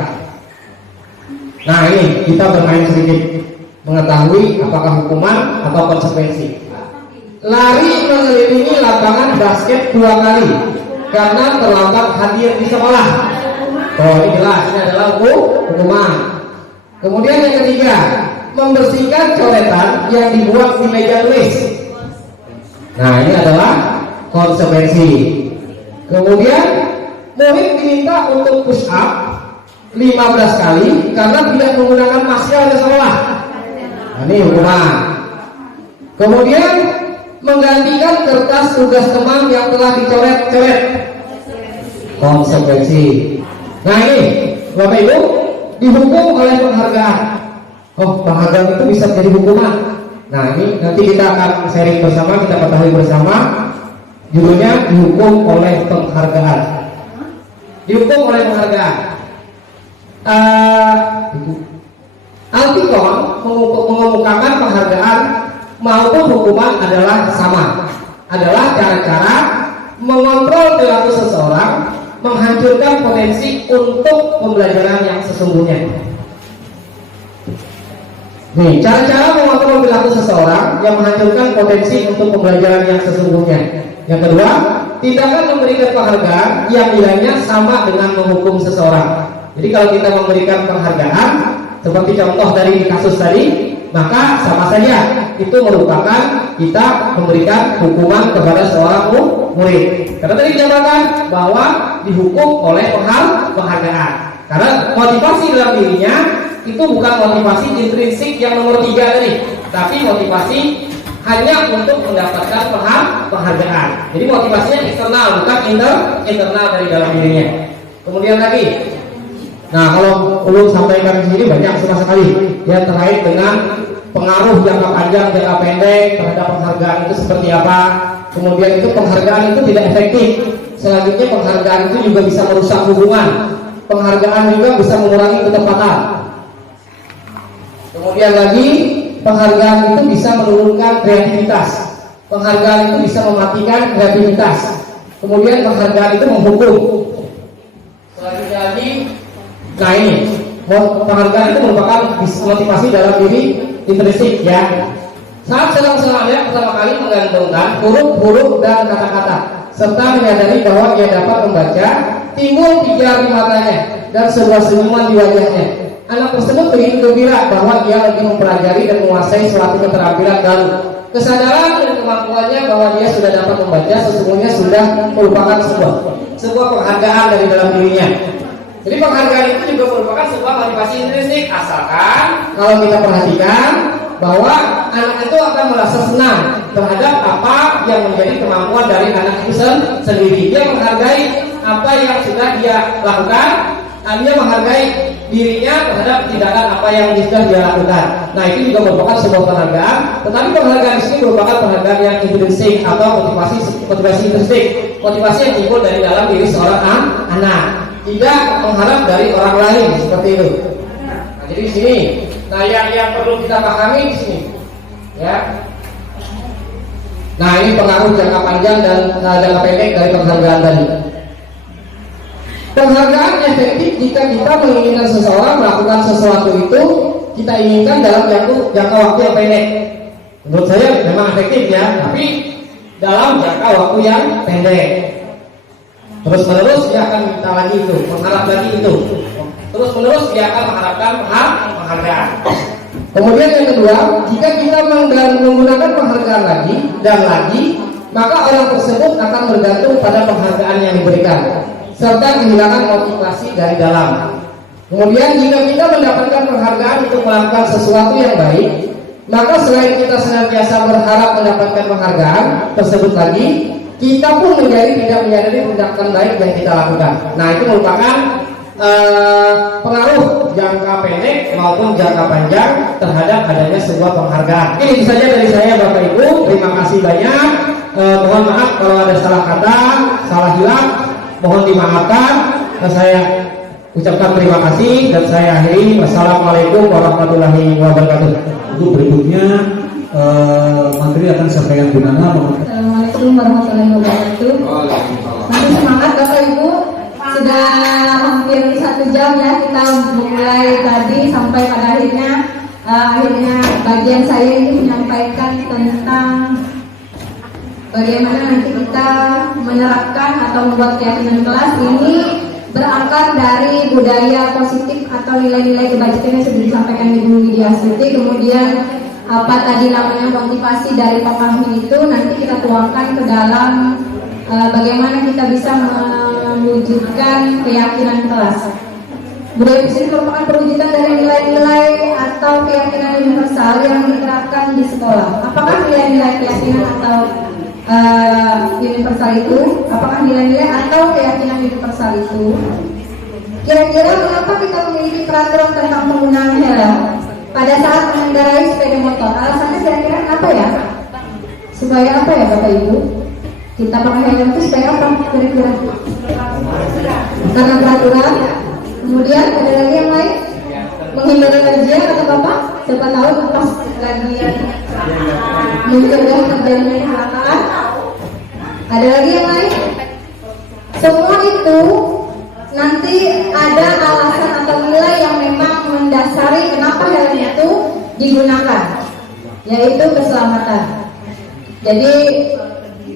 Nah ini kita bermain sedikit mengetahui apakah hukuman atau konsekuensi. Lari mengelilingi lapangan basket 2 kali karena terlambat hadir di sekolah. Oh ini jelas, ini adalah hukuman. Kemudian yang ketiga, membersihkan coretan yang dibuat di meja tulis. Nah ini adalah konsekuensi. Kemudian murid diminta untuk push up 15 kali karena tidak menggunakan masker di sekolah. Nah, ini hukuman. Kemudian menggantikan kertas tugas teman yang telah dicoret-coret. Konsekuensi. Nah ini Bapak Ibu dihukum oleh penghargaan. Oh penghargaan itu bisa menjadi hukuman. Nah ini nanti kita akan sharing bersama, kita ketahui bersama. Judulnya dihukum oleh penghargaan. Dihukum oleh penghargaan. Altikon mengemukakan penghargaan maupun hukuman adalah sama. Adalah cara-cara mengontrol perilaku seseorang, menghancurkan potensi untuk pembelajaran yang sesungguhnya. Nih, cara-cara mengontrol perilaku seseorang yang menghancurkan potensi untuk pembelajaran yang sesungguhnya. Yang kedua, tindakan memberikan penghargaan yang nilainya sama dengan menghukum seseorang. Jadi kalau kita memberikan penghargaan seperti contoh dari kasus tadi, maka sama saja itu merupakan kita memberikan hukuman kepada seorang murid. Karena tadi dinyatakan bahwa dihukum oleh penghargaan. Karena motivasi dalam dirinya itu bukan motivasi intrinsik yang nomor 3 tadi, tapi motivasi hanya untuk mendapatkan penghargaan. Jadi motivasinya eksternal, bukan internal dari dalam dirinya. Kemudian lagi, nah kalau ulun sampaikan di sini banyak sekali yang terkait dengan pengaruh jangka panjang, jangka pendek terhadap penghargaan itu seperti apa. Kemudian itu penghargaan itu tidak efektif. Selanjutnya penghargaan itu juga bisa merusak hubungan. Penghargaan juga bisa mengurangi ketepatan. Kemudian lagi penghargaan itu bisa menurunkan kreativitas. Penghargaan itu bisa mematikan kreativitas. Kemudian penghargaan itu menghukum. Selanjutnya lagi, nah ini penghargaan itu merupakan motivasi dalam diri intrinsik ya. Saat sedang-sedangnya pertama kali menggantungkan huruf-huruf dan kata-kata serta menyadari bahwa ia dapat membaca, timbul pijar di matanya dan sebuah senyuman di wajahnya. Anak tersebut begitu gembira bahwa ia lagi mempelajari dan menguasai suatu keterampilan baru. Kesadaran dan kemampuannya bahwa dia sudah dapat membaca sesungguhnya sudah merupakan sebuah penghargaan dari dalam dirinya. Jadi penghargaan itu juga merupakan sebuah motivasi intrinsik, asalkan kalau kita perhatikan bahwa anak itu akan merasa senang terhadap apa yang menjadi kemampuan dari anak itu sendiri. Dia menghargai apa yang sudah dia lakukan, dia menghargai dirinya terhadap tindakan apa yang sudah dia lakukan. Nah itu juga merupakan sebuah penghargaan. Tetapi penghargaan di sini merupakan penghargaan yang intrinsik atau motivasi intrinsik, motivasi yang timbul dari dalam diri seorang anak. tidak mengharap dari orang lain seperti itu. Nah, jadi di sini, nah yang perlu kita pahami di sini, ya. Nah ini pengaruh jangka panjang dan jangka pendek dari penghargaan tadi. Penghargaan efektif jika kita menginginkan seseorang melakukan sesuatu itu kita inginkan dalam jangka waktu yang pendek. Menurut saya memang efektif ya, tapi dalam jangka waktu yang pendek. Terus menerus dia akan minta lagi itu, mengharap lagi itu. Terus menerus dia akan mengharapkan penghargaan. Kemudian yang kedua, jika kita menggunakan penghargaan lagi dan lagi, maka orang tersebut akan bergantung pada penghargaan yang diberikan, serta kehilangan motivasi dari dalam. Kemudian jika kita mendapatkan penghargaan untuk melakukan sesuatu yang baik, maka selain kita senantiasa berharap mendapatkan penghargaan tersebut lagi, kita pun tidak menyadari tindakan baik yang kita lakukan. Nah itu merupakan pengaruh jangka pendek maupun jangka panjang terhadap adanya sebuah penghargaan. Ini saja dari saya Bapak Ibu. Terima kasih banyak. Mohon maaf kalau ada salah kata, salah hilaf, mohon dimaafkan. Saya ucapkan terima kasih dan saya akhiri. Wassalamualaikum warahmatullahi wabarakatuh. Untuk berikutnya materi akan disampaikan Bu Nana. Assalamualaikum warahmatullahi wabarakatuh. Masih semangat Bapak Ibu. Sudah hampir 1 jam ya kita mulai tadi sampai pada akhirnya bagian saya ini menyampaikan tentang bagaimana nanti kita menerapkan atau membuat keyakinan kelas ini berakar dari budaya positif atau nilai-nilai kebajikan yang sudah disampaikan Ibu Widya Astuti. Kemudian apa tadi namanya motivasi dari Pak Fahmi itu nanti kita tuangkan ke dalam bagaimana kita bisa mewujudkan keyakinan kelas. Budaya positif merupakan perwujudan dari nilai-nilai atau keyakinan universal yang diterapkan di sekolah. Apakah nilai-nilai keyakinan atau universal itu? Apakah nilai-nilai atau keyakinan universal itu? Kira-kira mengapa kita memiliki peraturan tentang penggunaan helm pada saat mengendarai sepeda motor? Alasannya kira-kira apa ya? Supaya apa ya Bapak Ibu? Kita pakai helm itu supaya apa kira-kira? Karena peraturan. Kemudian ada lagi yang lain? Menghindari kejadian atau apa? Siapa tahu pas lagi mencegah terjadinya kecelakaan. Ada lagi yang lain? Semua itu nanti ada alasan atau nilai yang memang mendasari kenapa helm itu digunakan, yaitu keselamatan. Jadi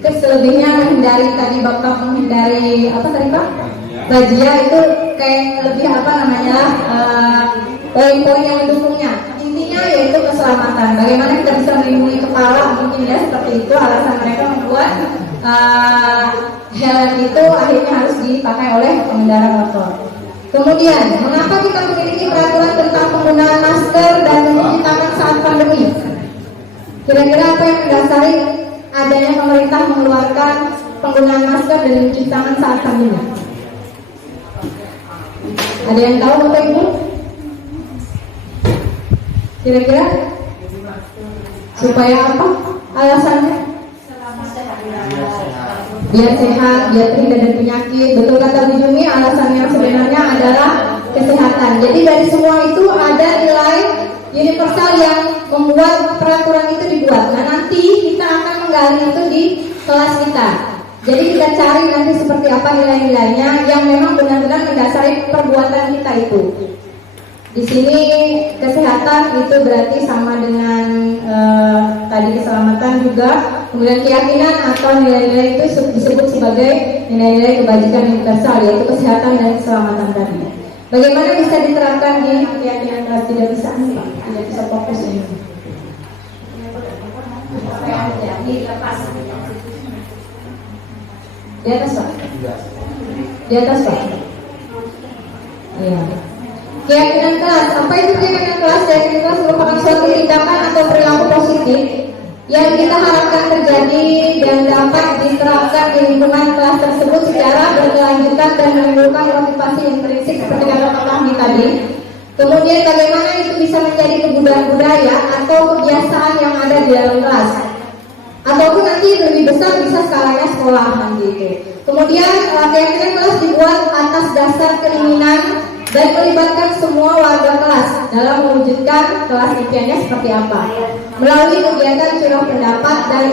selebihnya menghindari tadi Bapak menghindari apa tadi Pak? Razia itu kayak lebih apa namanya poin-poin yang mendukungnya. Intinya yaitu keselamatan. Bagaimana kita bisa melindungi kepala mungkin ya seperti itu alasan mereka membuat helm itu akhirnya harus dipakai oleh pengendara motor. Kemudian mengapa kita memiliki peraturan tentang penggunaan masker dan mencuci tangan saat pandemi? Kira-kira apa yang mendasari adanya pemerintah mengeluarkan penggunaan masker dan mencuci tangan saat pandemi? Ada yang tahu Bapak Ibu? Kira-kira supaya apa alasannya? Biar sehat, biar terhindar dari penyakit. Betul kata Bu Jumi, alasan yang sebenarnya adalah kesehatan. Jadi dari semua itu ada nilai universal yang membuat peraturan itu dibuat. Nah nanti kita akan menggali itu di kelas kita. Jadi kita cari nanti seperti apa nilai-nilainya yang memang benar-benar mendasari perbuatan kita itu. Di sini kesehatan itu berarti sama dengan tadi keselamatan juga. Kemudian keyakinan atau nilai-nilai itu disebut sebagai nilai-nilai kebajikan universal, yaitu kesehatan dan keselamatan tadi. Bagaimana bisa diterapkan di keyakinan kelas? Tidak bisa, tidak bisa fokus ini. Di atas Pak. Di atas Pak. Iya. Keyakinan kelas. Apa itu keyakinan kelas? Keyakinan kelas merupakan suatu tindakan atau perilaku positif yang kita harapkan terjadi dan dapat diterapkan di lingkungan kelas tersebut secara berkelanjutan dan menimbulkan motivasi intrinsik seperti kata Pak Fahmi tadi. Kemudian bagaimana itu bisa menjadi kebudayaan budaya atau kebiasaan yang ada di dalam kelas. Ataupun nanti lebih besar bisa skalanya sekolah nanti itu. Kemudian keyakinan kelas dibuat atas dasar keinginan dan melibatkan semua warga kelas dalam mewujudkan kelas impiannya seperti apa. Melalui kegiatan curah pendapat dan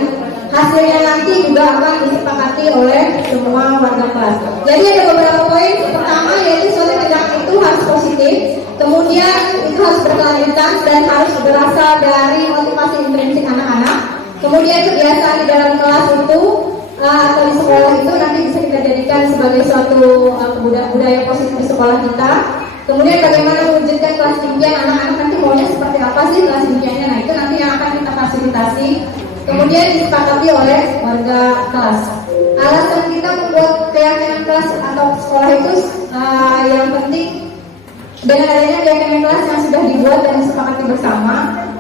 hasilnya nanti juga akan disepakati oleh semua warga kelas. Jadi ada beberapa poin. Pertama yaitu suatu tindakan itu harus positif, kemudian itu harus berkelanjutan dan harus berasal dari motivasi intrinsik anak-anak. Kemudian kebiasaan di dalam kelas itu atau di sekolah itu nanti bisa kita jadikan sebagai suatu budaya positif di sekolah kita. Kemudian bagaimana mewujudkan kelas impian anak-anak, nanti maunya seperti apa sih kelas impiannya, nah itu nanti yang akan kita fasilitasi. Kemudian disepakati oleh warga kelas. Alasan kita membuat keyakinan kelas atau sekolah itu yang penting dengan adanya keyakinan kelas yang sudah dibuat dan disepakati bersama,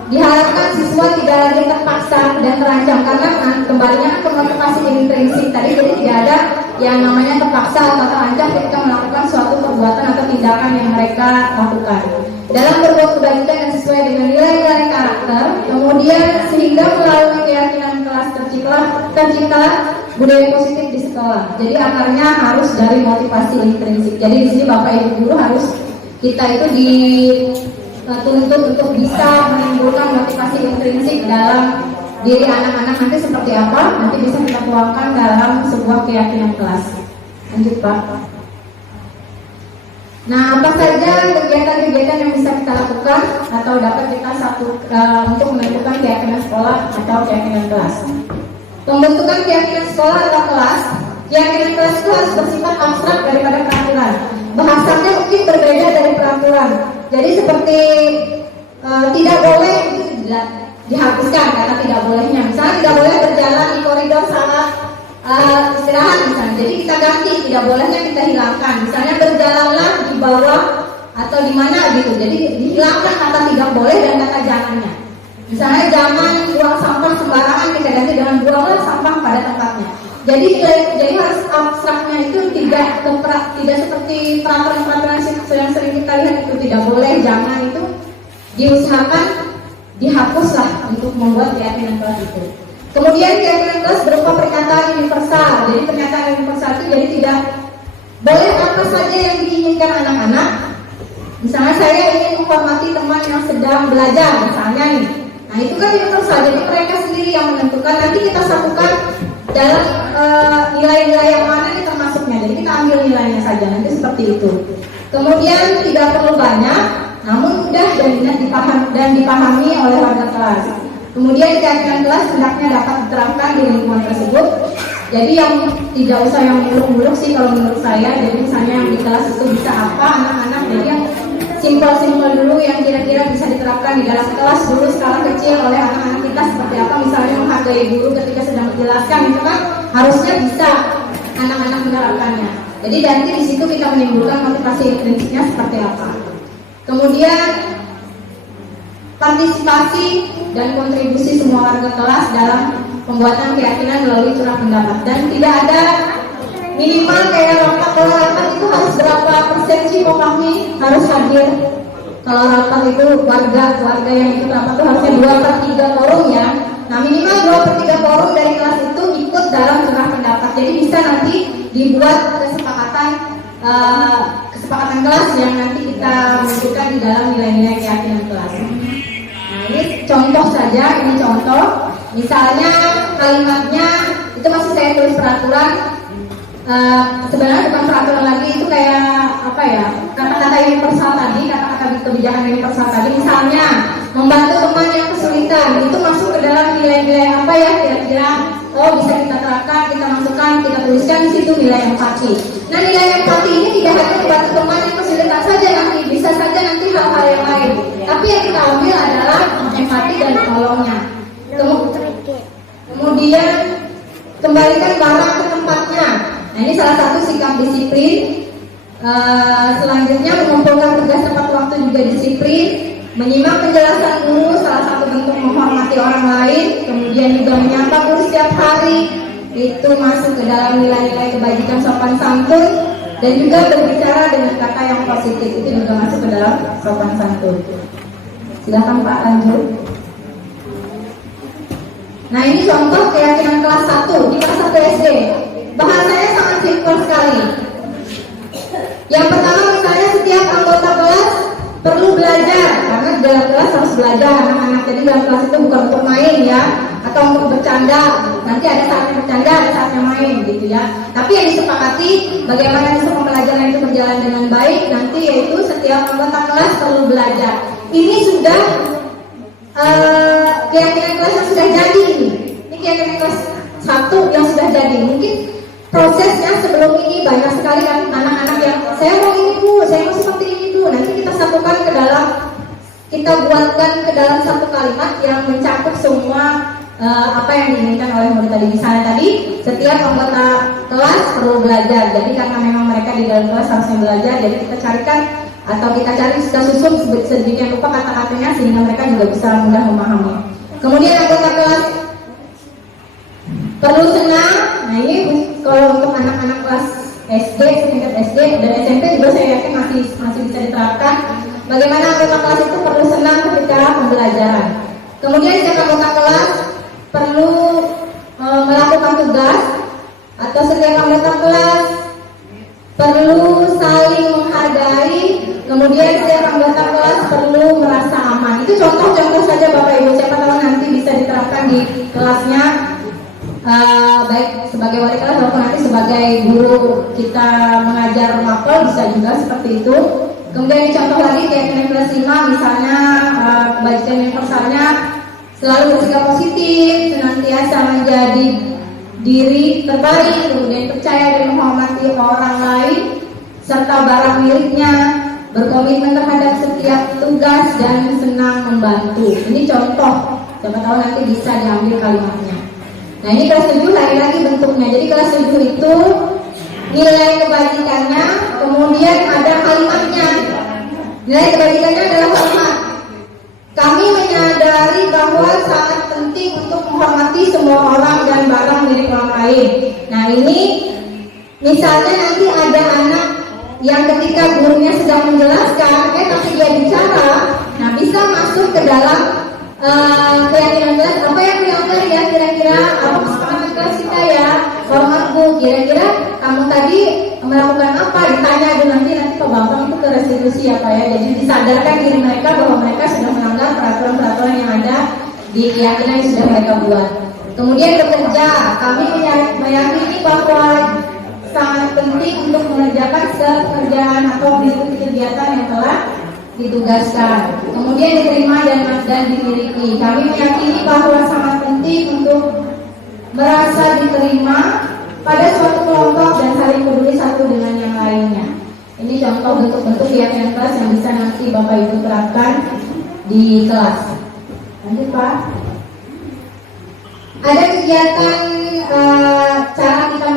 diharapkan siswa tidak lagi terpaksa dan terancam karena kembalinya ke motivasi intrinsik tadi, jadi tidak ada yang namanya terpaksa atau terancam ketika melakukan suatu perbuatan atau tindakan yang mereka lakukan. Dalam berbuat kebajikan yang sesuai dengan nilai-nilai karakter, kemudian sehingga melalui keyakinan kelas tercipta budaya positif di sekolah. Jadi akarnya harus dari motivasi intrinsik. Jadi di sini Bapak Ibu guru harus kita itu dituntut untuk bisa menimbulkan motivasi intrinsik dalam diri anak-anak nanti seperti apa, nanti bisa kita tuangkan dalam sebuah keyakinan kelas. Lanjut Pak. Nah, apa saja kegiatan-kegiatan yang bisa kita lakukan atau dapat kita untuk menentukan keyakinan sekolah atau keyakinan kelas. Pembentukan keyakinan sekolah atau kelas, keyakinan kelas itu harus bersifat abstrak daripada peraturan. Bahasanya mungkin berbeda dari peraturan. Jadi seperti tidak boleh itu dihapuskan karena tidak bolehnya. Misalnya tidak boleh berjalan di koridor saat istirahat misalnya. Jadi kita ganti, tidak bolehnya kita hilangkan. Misalnya berjalanlah di bawah atau di mana gitu. Jadi dihilangkan kata tidak boleh dan kata jangannya. Misalnya jangan buang sampah sembarangan, kita ganti dengan buanglah sampah pada tempatnya. Jadi harus abstraknya itu tidak seperti peraturan-peraturan yang sering kita lihat itu tidak boleh, jangan, itu diusahakan dihapuslah untuk membuat keyakinan kelas itu. Kemudian keyakinan kelas berupa pernyataan universal. Jadi pernyataan universal itu jadi tidak boleh apa saja yang diinginkan anak-anak. Misalnya saya ingin menghormati teman yang sedang belajar misalnya nih. Nah itu kan universal. Jadi mereka sendiri yang menentukan. Nanti kita satukan dalam nilai-nilai yang mana ini termasuknya. Jadi kita ambil nilainya saja. Nanti seperti itu. Kemudian tidak perlu banyak, namun mudah dan dipahami oleh warga kelas. Kemudian keyakinan kelas hendaknya dapat diterapkan di lingkungan tersebut. Jadi yang tidak usah yang muluk-muluk sih kalau menurut saya. Jadi misalnya yang di kelas itu bisa apa anak-anak. Jadi yang simpel-simpel dulu yang kira-kira bisa diterapkan di dalam kelas dulu skala kecil oleh anak-anak kita seperti apa. Misalnya menghargai guru ketika sedang menjelaskan itu kan harusnya bisa anak-anak menerapkannya. Jadi nanti di situ kita menimbulkan motivasi intrinsiknya seperti apa. Kemudian partisipasi dan kontribusi semua warga kelas dalam pembuatan keyakinan melalui curah pendapat, dan tidak ada minimal kayak rapat itu harus berapa persen sih Pak Fahmi harus hadir. Kalau rapat itu warga yang ikut rapat itu harusnya 2/3 quorum ya. Nah minimal 2/3 quorum dari kelas itu ikut dalam curah pendapat. Jadi bisa nanti dibuat kesepakatan kelas yang nanti kita menunjukkan di dalam nilai-nilai keyakinan kelas. Nah ini contoh saja, ini contoh. Misalnya kalimatnya itu masih saya tulis peraturan. Sebenarnya bukan peraturan lagi, itu kayak apa ya, kata-kata universal tadi, kata-kata kebijakan universal tadi. Misalnya membantu teman yang kesulitan, itu masuk ke dalam nilai-nilai apa ya kira-kira. Oh bisa kita terapkan, kita masukkan, kita tuliskan di situ nilai empati. Nah nilai empati ini tidak hanya membantu teman yang kesulitan saja, nanti bisa saja nanti hal-hal yang lain. Tapi yang kita ambil adalah empati dan tolongnya. Kemudian kembalikan barang ke tempatnya. Nah ini salah satu sikap disiplin. Selanjutnya mengumpulkan tugas tepat waktu juga disiplin. Menyimak penjelasan guru salah satu bentuk menghormati orang lain. Kemudian juga menyapa guru setiap hari, itu masuk ke dalam nilai-nilai kebajikan sopan santun. Dan juga berbicara dengan kata yang positif, itu juga masuk ke dalam sopan santun. Silakan Pak lanjut. Nah ini contoh keyakinan kelas 1 di kelas 1 SD. Bahasanya sangat simpel sekali. bercanda, nanti ada saatnya bercanda, ada saatnya main gitu ya. Tapi yang disepakati bagaimana bisa pembelajaran itu berjalan dengan baik nanti yaitu setiap anggota kelas perlu belajar. Ini sudah keyakinan kelas yang sudah jadi ini. Ini keyakinan kelas 1 yang sudah jadi. Mungkin prosesnya sebelum ini banyak sekali kan anak-anak yang saya mau ini Bu, saya mau seperti ini Bu. Nanti kita satukan ke dalam, kita buatkan ke dalam satu kalimat yang mencakup semua apa yang diinginkan oleh murid tadi. Misalnya tadi setiap anggota kelas perlu belajar. Jadi karena memang mereka di dalam kelas harusnya belajar, jadi kita carikan atau kita susun sedemikian rupa kata-katanya sehingga mereka juga bisa mudah memahami. Kemudian anggota kelas perlu senang. Nah ini kalau untuk anak-anak kelas SD, setingkat SD dan SMP juga saya yakin masih bisa diterapkan. Bagaimana anggota kelas itu perlu senang ketika pembelajaran. Kemudian setiap anggota kelas perlu melakukan tugas atau setiap anggota kelas perlu saling menghargai. Kemudian setiap anggota kelas perlu merasa aman. Itu contoh-contoh saja Bapak Ibu. Siapa tahu nanti bisa diterapkan di kelasnya. Baik sebagai wali kelas maupun nanti sebagai guru kita mengajar mapel bisa juga seperti itu. Kemudian contoh lagi keyakinan kelas 5 misalnya kebajikan universalnya selalu bersikap positif, senantiasa menjadi diri terbaik, kemudian percaya dan menghormati orang lain serta barang miliknya, berkomitmen terhadap setiap tugas dan senang membantu. Ini contoh, siapa tahu nanti bisa diambil kalimatnya. Nah ini kelas 7 lagi bentuknya. Jadi kelas 7 itu nilai kebajikannya, kemudian ada kalimatnya. Nilai kebajikannya adalah kalimat. Kami menyadari bahwa sangat penting untuk menghormati semua orang dan barang milik orang lain. Nah ini misalnya nanti ada anak yang ketika gurunya sedang menjelaskan, tapi dia bicara, nah bisa masuk ke dalam keyakinan kelas. Apa yang dilanggar ya kira-kira? Apa kesepakatan kelas kita ya? Hormat Bu, kira-kira kamu tadi melakukan apa? Ditanya Bu, nanti Pak Bambang itu ke restitusi ya Pak ya. Jadi disadarkan diri mereka bahwa mereka sudah melanggar peraturan-peraturan yang ada di keyakinan yang sudah mereka buat. Kemudian bekerja, kami meyakini bahwa sangat penting untuk mengerjakan pekerjaan atau mengikuti kegiatan yang telah ditugaskan. Kemudian diterima dan dimiliki. Kami meyakini bahwa sangat penting untuk merasa diterima pada suatu kelompok dan saling peduli satu dengan yang lainnya. Ini contoh bentuk-bentuk keyakinan kelas yang bisa nanti Bapak Ibu terapkan di kelas. Lanjut Pak. Ada kegiatan cara kita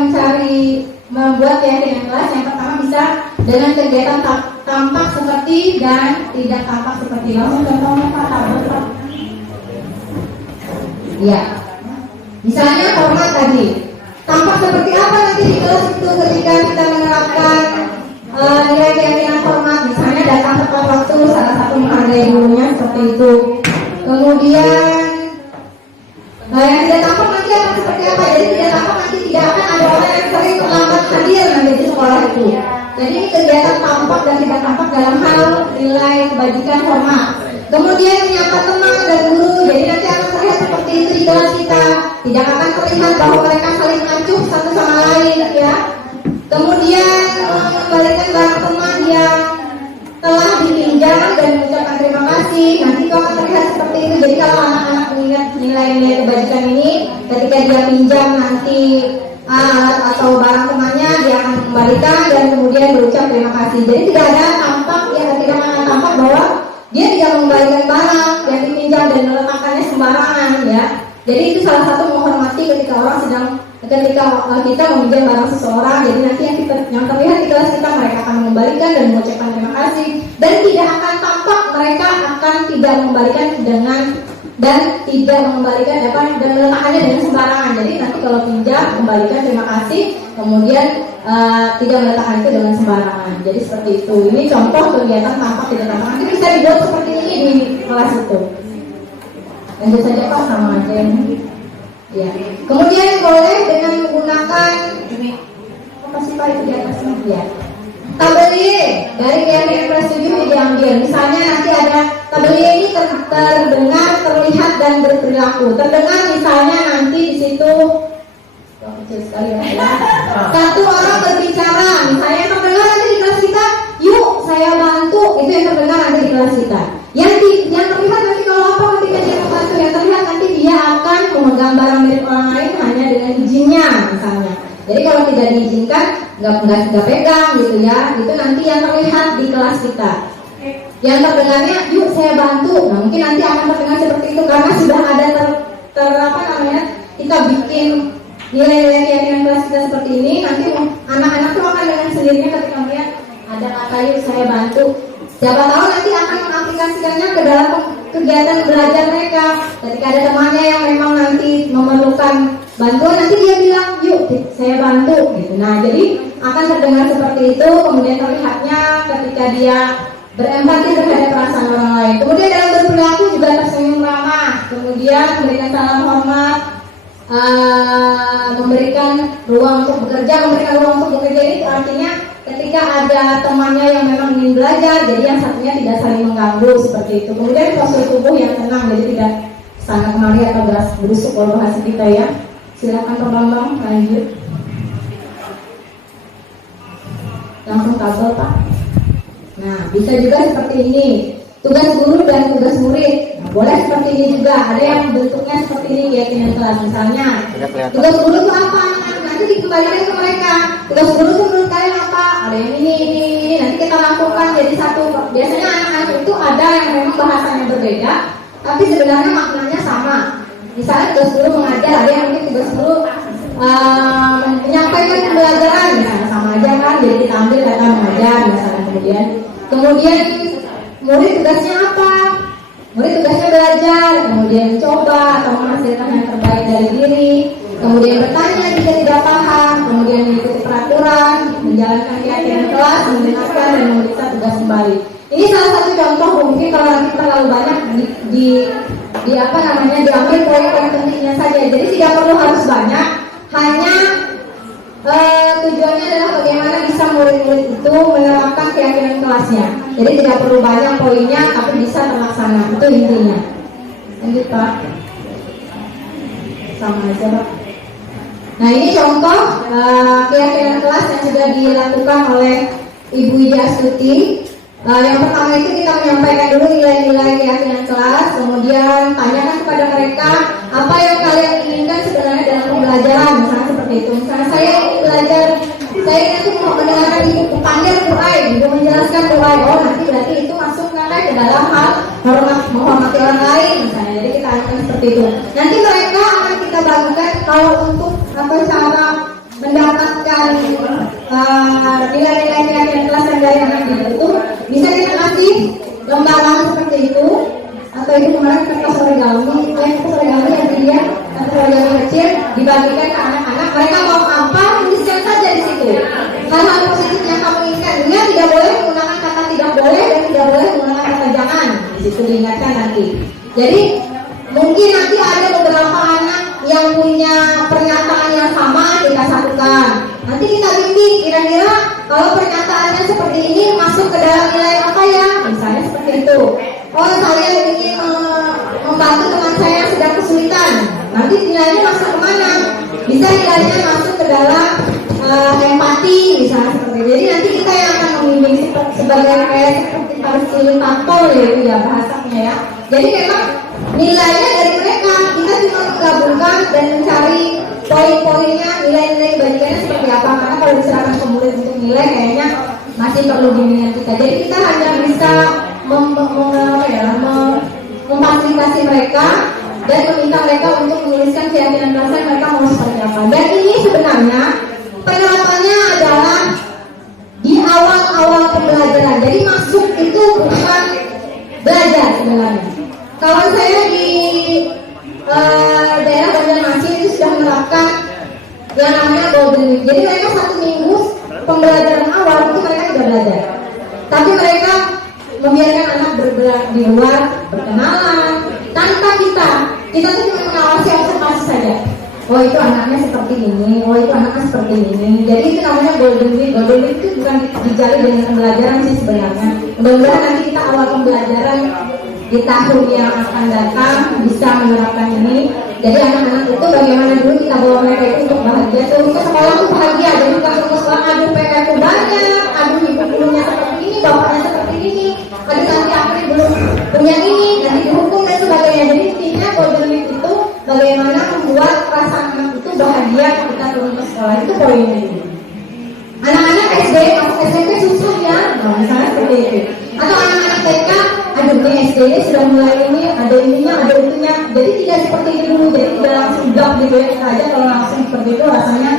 membuat keyakinan kelas. Yang pertama bisa dengan kegiatan tampak seperti dan tidak tampak seperti. Langsung contohnya Pak, tabel Pak. Ya. Misalnya hormat tadi. Tampak seperti apa nanti di kelas itu ketika kita menerapkan nilai keyakinan hormat. Misalnya datang tepat waktu, salah satu menghargai gurunya seperti itu. Kemudian yang tidak tampak nanti akan seperti apa? Jadi tidak tampak nanti tidak akan ada orang yang sering terlambat hadir nanti di sekolah itu. Jadi ini kegiatan tampak dan tidak tampak dalam hal nilai kebajikan hormat. Kemudian menyapa teman dan guru. Jadi nanti akan terlihat seperti itu di kelas kita. Tidak akan terlihat bahwa mereka saling acuh satu sama lain ya. Kemudian mengembalikan barang teman yang telah dipinjam dan mengucapkan terima kasih. Nanti kau akan terlihat seperti itu. Jadi kalau anak-anak mengingat nilai-nilai kebajikan ini, ketika dia pinjam nanti alat atau barang temannya, dia akan mengembalikan dan kemudian berucap terima kasih. Jadi tidak ada tampak bahwa dia tidak mengembalikan barang yang dipinjam dan meletakkannya sembarangan ya. Jadi itu salah satu menghormati ketika kita meminjam barang seseorang. Jadi nanti yang terlihat di kelas kita, mereka akan mengembalikan dan mengucapkan terima kasih, dan tidak akan tampak mereka akan tidak mengembalikan dan meletakkannya dengan sembarangan. Jadi nanti kalau pinjam kembalikan terima kasih, kemudian tidak meletakkan itu dengan sembarangan. Jadi seperti itu. Ini contoh kegiatan tampak tidak tampak. Nanti bisa dibuat seperti ini di kelas itu. Lanjut saja Pak, sama aja ini. Ya. Kemudian boleh dengan menggunakan apa sih Pak itu di atasnya? Ya. Tabel Y dari keyakinan kelas 7 diambil. Misalnya nanti ada Tabeliyah ini terdengar, terlihat dan berperilaku. Terdengar misalnya nanti di situ kecil sekali ya. Satu orang berbicara, misalnya yang terdengar nanti di kelas kita, yuk saya bantu, itu yang terdengar nanti di kelas kita. Yang terlihat nanti kalau apa ketika dia membantu, yang terlihat nanti dia akan memegang barang milik orang lain hanya dengan izinnya misalnya. Jadi kalau tidak diizinkan, nggak pegang gitu ya. Itu nanti yang terlihat di kelas kita. Yang terdengarnya, yuk saya bantu. Nah mungkin nanti akan terdengar seperti itu karena sudah ada kita bikin nilai-nilai keyakinan kelas kita seperti ini. Nanti anak-anak itu akan dengan sendirinya ketika melihat ada kata yuk saya bantu. Siapa tahu nanti akan mengaplikasikannya ke dalam kegiatan belajar mereka. Ketika ada temannya yang memang nanti memerlukan bantuan, nanti dia bilang, yuk saya bantu gitu. Nah jadi akan terdengar seperti itu. Kemudian terlihatnya ketika dia berempati terhadap perasaan orang lain. Kemudian dalam berperilaku juga tersenyum ramah. Kemudian memberikan salam hormat, memberikan ruang untuk bekerja. Memberikan ruang untuk bekerja itu artinya ketika ada temannya yang memang ingin belajar, jadi yang satunya tidak saling mengganggu seperti itu. Kemudian postur tubuh yang tenang, jadi tidak sangat kemari atau berusuk kalau bahasa kita ya. Silakan Pak Bambang lanjut. Langsung kabel Pak. Nah bisa juga seperti ini. Tugas guru dan tugas murid. Nah, boleh seperti ini juga. Ada yang bentuknya seperti ini keyakinan kelas. Misalnya tugas guru itu apa? Nanti dikembalikan ke mereka. Tugas guru itu menurut kalian apa? Ada yang ini. Nanti kita lakukan jadi satu. Biasanya anak-anak itu ada yang memang bahasanya berbeda, tapi sebenarnya maknanya sama. Misalnya tugas guru mengajar, ada yang mungkin tugas guru menyampaikan pembelajaran, misalnya sama aja kan. Jadi kita ambil kata mengajar, misalnya kemudian murid tugasnya apa? Murid tugasnya belajar, kemudian coba atau menghasilkan yang terbaik dari diri, kemudian bertanya jika tidak paham, kemudian mengikuti peraturan, menjalankan keyakinan kelas, mendengarkan dan memeriksa tugas kembali. Ini salah satu contoh. Mungkin kalau nanti terlalu banyak diambil poin-poin pentingnya saja. Jadi tidak perlu harus banyak, hanya tujuannya adalah bagaimana bisa murid-murid itu menerapkan keyakinan kelasnya. Jadi tidak perlu banyak poinnya, tapi bisa terlaksana. Itu intinya. Lanjut Pak. Sama aja Pak. Nah ini contoh keyakinan kelas yang sudah dilakukan oleh Ibu Ida Astuti. Yang pertama itu kita menyampaikan dulu nilai-nilai keyakinan kelas, kemudian tanyakan kepada mereka apa yang kalian inginkan sebenarnya dalam pembelajaran, misalnya seperti itu. Misalnya saya ingin belajar, saya ingin mau mendengarkan ibu panggil Quran, ibu menjelaskan Quran. Oh nanti berarti itu masuk ke dalam hal menghormati orang lain, misalnya. Jadi kita akan seperti itu. Nanti mereka akan kita bangunkan kalau untuk cara mendapatkan nilai-nilai keyakinan kelas yang dari anak itu, bisa kita kasih lembaran seperti itu, atau itu kemarin kertas origami, yang dia kertas origami kecil dibagikan ke anak-anak. Mereka mau apa, tuliskan saja di situ. Hal-hal positif yang kamu inginkan. Dia tidak boleh menggunakan kata tidak boleh dan tidak boleh menggunakan kata jangan. Di situ diingatkan nanti. Jadi mungkin nanti ada beberapa anak yang punya pernyataan yang sama, kita satukan. Nanti kita bimbing kira-kira kalau pernyataannya seperti ini masuk ke dalam nilai apa ya? Misalnya seperti itu. Oh saya ingin membantu teman saya yang sedang kesulitan. Nanti nilainya masuk kemana? Bisa nilainya masuk ke dalam empati, misalnya seperti itu. Jadi nanti kita yang akan membimbing sebagai seperti fasilitator ya bahasanya ya. Jadi memang nilainya dari mereka, kita cuma menggabungkan dan mencari poin-poinnya, nilai-nilai kebaikannya seperti apa. Karena kalau diserahkan ke murid untuk nilai kayaknya masih perlu bimbingan kita. Jadi kita hanya bisa memfasilitasi mereka dan meminta mereka untuk menuliskan keyakinan kelasnya mereka mau seperti apa. Dan ini sebenarnya penerapannya adalah di awal-awal pembelajaran. Jadi masuk itu bukan belajar sebenarnya. Kawan saya di daerah Banjarmasin itu sudah menerapkan yang namanya Golden Week. Jadi mereka 1 minggu pembelajaran awal itu mereka tidak belajar, tapi mereka membiarkan anak bergerak di luar, berkenalan tanpa kita tuh cuma mengawasi observasi saja. Oh itu anaknya seperti ini, oh itu anaknya seperti ini. Jadi itu namanya Golden Week. Golden Week itu bukan dijalin dengan pembelajaran sih sebenarnya. Mudah-mudahan nanti kita awal pembelajaran di tahun yang akan datang bisa menerapkan ini. Jadi anak-anak itu bagaimana dulu kita bawa mereka itu untuk bahagia, turun ke sekolah tuh bahagia, jadi bukan turun ke sekolah aduh PR ku banyak, aduh ibu gurunya seperti ini, bapaknya seperti ini, aduh nanti aku belum punya ini, nanti dihukum dan sebagainya. Jadi intinya golden week itu bagaimana membuat perasaan anak itu bahagia ketika turun ke sekolah, itu poinnya ini. Anak-anak SD, masuk SMP susah ya, nah, misalnya seperti itu. Atau anak-anak TK, aduh ini SD sudah mulai ini, ada ininya, ada itunya. Jadi tidak seperti itu dulu, jadi tidak langsung blok gitu ya. Kita aja kalau langsung seperti itu rasanya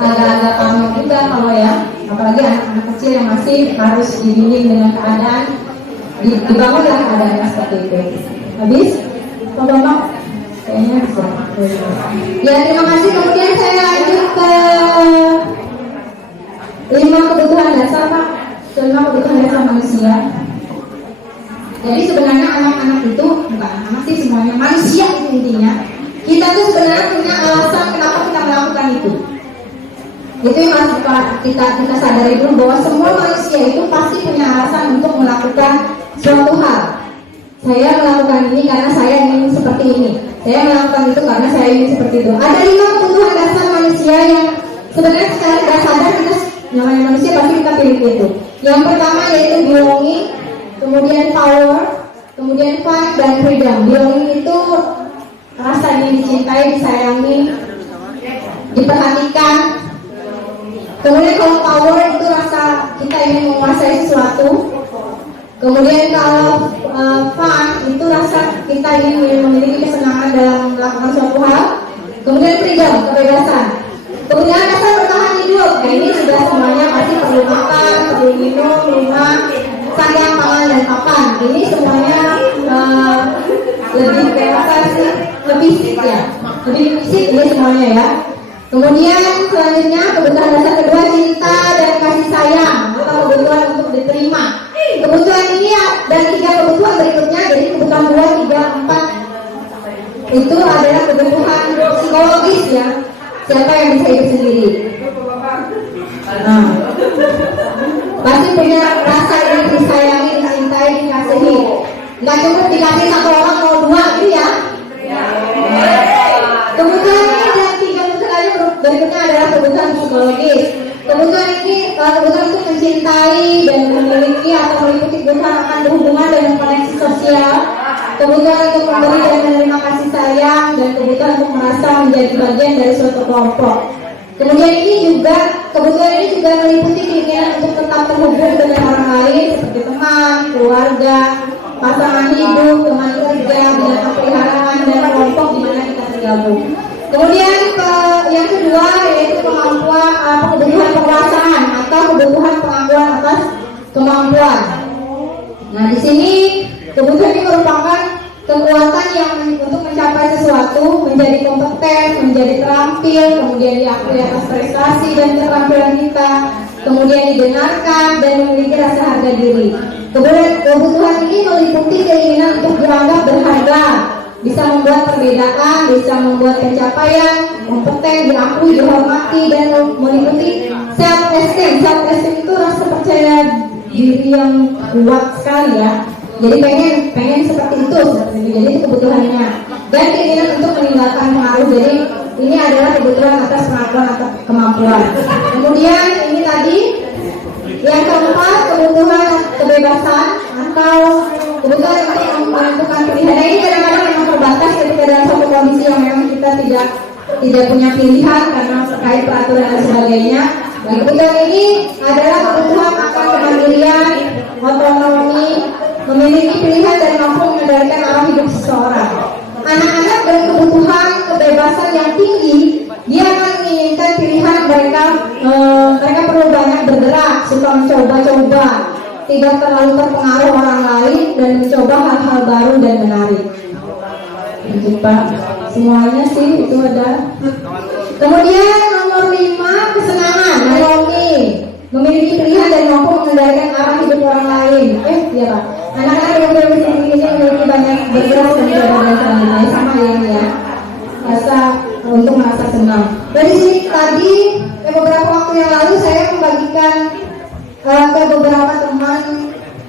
agak-agak panik juga kalau ya. Apalagi anak-anak kecil yang masih harus dibimbing dengan keadaan, dibangunlah keadaannya seperti itu. Habis? Pak Bambang? Kayaknya bisa. Ya, terima kasih. Kemudian saya lanjut ke 5 kebutuhan dasar, Pak. 5 kebutuhan dasar manusia. Jadi sebenarnya anak-anak itu bukan anak-anak sih, semuanya manusia itu intinya. Kita tuh sebenarnya punya alasan kenapa kita melakukan itu. Itu yang harus kita sadari dulu, bahwa semua manusia itu pasti punya alasan untuk melakukan suatu hal. Saya melakukan ini karena saya ingin seperti ini. Saya melakukan itu karena saya ingin seperti itu. Ada 5 kebutuhan dasar manusia yang sebenarnya secara tidak sadar kita namanya manusia pasti kita pilih itu. Yang pertama yaitu belonging, kemudian power, kemudian fun dan freedom. Belonging itu rasa ingin dicintai, disayangi, diperhatikan. Kemudian kalau power itu rasa kita ingin menguasai sesuatu. Kemudian kalau fun itu rasa kita ingin memiliki kesenangan dalam melakukan suatu hal. Kemudian freedom, kebebasan. Kemudian rasa bertahan hidup. Nah, ini sudah semuanya pasti perlu makan, perlu minum, rumah, sandang, pangan dan papan. Ini semuanya lebih kayak apa sih? Lebih fisik ya. Lebih fisik ini semuanya ya. Kemudian selanjutnya kebutuhan dasar kedua, cinta dan kasih sayang atau kebutuhan untuk diterima. Kebutuhan ini ya, dan 3 kebutuhan berikutnya, jadi kebutuhan 2, 3, 4 itu adalah kebutuhan psikologis ya. Siapa yang bisa hidup sendiri? Nah, pasti punya rasa ingin disayangi, dicintai, dikasihi. Nggak cukup dikasih 1 orang, mau 2 gitu ya. Kebutuhan ini dan 3 kebutuhan berikutnya adalah kebutuhan psikologis. Kebutuhan ini kebutuhan untuk mencintai dan memiliki atau meliputi kebutuhan akan berhubungan dengan koneksi sosial, kebutuhan untuk memberi dan menerima kasih sayang, dan kebutuhan untuk merasa menjadi bagian dari suatu kelompok. Kemudian kebutuhan ini juga meliputi keinginan untuk tetap terhubung dengan orang lain seperti teman, keluarga, pasangan hidup, teman kerja, binatang peliharaan, dan kelompok di mana kita tergabung. Kemudian yang kedua yaitu kebutuhan penguasaan atau kebutuhan pengakuan atas kemampuan. Nah, di sini kebutuhan ini merupakan kekuatan yang untuk mencapai sesuatu, menjadi kompeten, menjadi terampil, kemudian diakui atas prestasi dan keterampilan kita, kemudian didengarkan dan memiliki rasa harga diri. Kebutuhan ini meliputi keinginan untuk dianggap berharga, bisa membuat perbedaan, bisa membuat pencapaian, kompeten, diakui, dihormati, dan meliputi self esteem. Self esteem itu rasa percaya diri yang kuat sekali ya. Jadi pengen seperti itu. Jadi itu kebutuhannya. Dan keinginan untuk meninggalkan pengaruh. Jadi ini adalah kebutuhan atas pengakuan atau kemampuan. Kemudian ini tadi yang keempat, kebutuhan kebebasan atau kebutuhan untuk menentukan pilihan. Nah, ini kadang-kadang memang terbatas ketika dalam satu kondisi yang memang kita tidak punya pilihan karena terkait peraturan dan sebagainya. Nah, kebutuhan ini adalah kebutuhan akan kemandirian, otonomi, memiliki pilihan dan mampu mengendalikan arah hidup seseorang. Anak-anak berkebutuhan kebebasan yang tinggi, dia akan menginginkan pilihan mereka perlu banyak bergerak, suka mencoba-coba, tidak terlalu terpengaruh orang lain, dan mencoba hal-hal baru dan menarik. Gitu, Pak. Semuanya sih itu ada. Kemudian nomor 5, kesenangan, belonging, memiliki pilihan dan mampu mengendalikan arah hidup orang lain. Iya Pak. Anak-anak yang berpikir memiliki banyak bergerak dan berbagai selanjutnya sama ya. Rasa untuk merasa senang. Dari sini tadi beberapa waktu yang lalu saya membagikan ke beberapa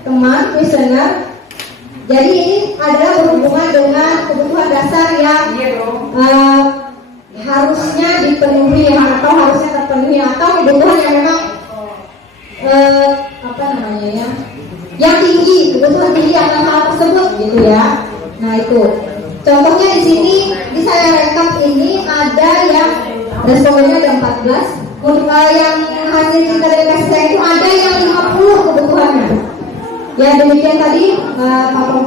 teman listener Jadi ini adalah berhubungan dengan kebutuhan dasar yang harusnya dipenuhi atau harusnya terpenuhi atau kebutuhan yang memang yang tinggi, kebutuhan tinggi akan hal tersebut gitu ya. Nah itu contohnya di sini di saya rekap ini ada yang responnya ada 14. Yang hasil kita dari saya itu ada yang 50 kebutuhannya. Ya demikian tadi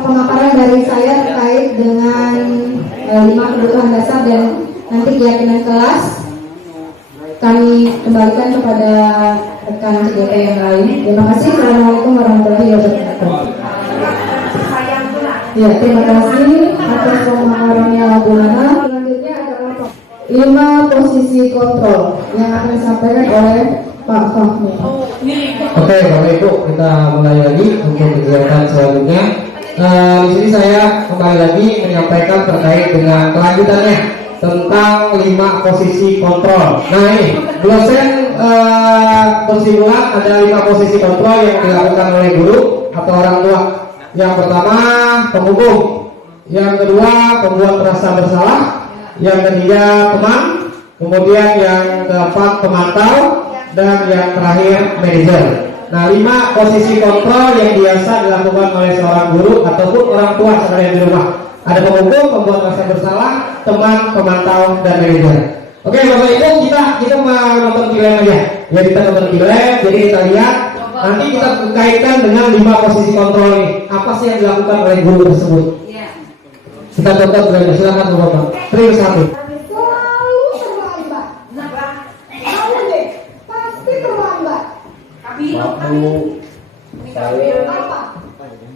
pemaparan dari saya terkait dengan 5 kebutuhan dasar dan nanti keyakinan kelas kami kembalikan kepada rekan CGP yang lain. Terima kasih. Assalamualaikum warahmatullahi wabarakatuh. Ya, terima kasih atas pemaparannya Bu Nana. Selanjutnya adalah 5 posisi kontrol yang akan disampaikan oleh Pak Fahmi. Oke, Bapak Ibu, kita mulai lagi untuk kegiatan selanjutnya. Di sini saya kembali lagi menyampaikan terkait dengan kelanjutannya tentang 5 posisi kontrol. Nah ini dosen bersimpulan ada 5 posisi kontrol yang dilakukan oleh guru atau orang tua. Yang pertama penghukum, yang kedua pembuat rasa bersalah, yang ketiga teman, kemudian yang keempat pemantau, dan yang terakhir manajer. Nah 5 posisi kontrol yang biasa dilakukan oleh seorang guru ataupun orang tua sekalian di rumah. Ada penghukum, pembuat rasa bersalah, teman, pemantau, dan manajer. Oke Bapak Ibu, kita mau nonton film aja. Ya kita nonton film, jadi kita lihat. Nanti kita kaitkan dengan 5 posisi kontrol ini. Apa sih yang dilakukan oleh guru tersebut? Kita tonton filmnya. Silakan Bapak. Terus satu. Selalu terlambat. Kamu deh, pasti terlambat.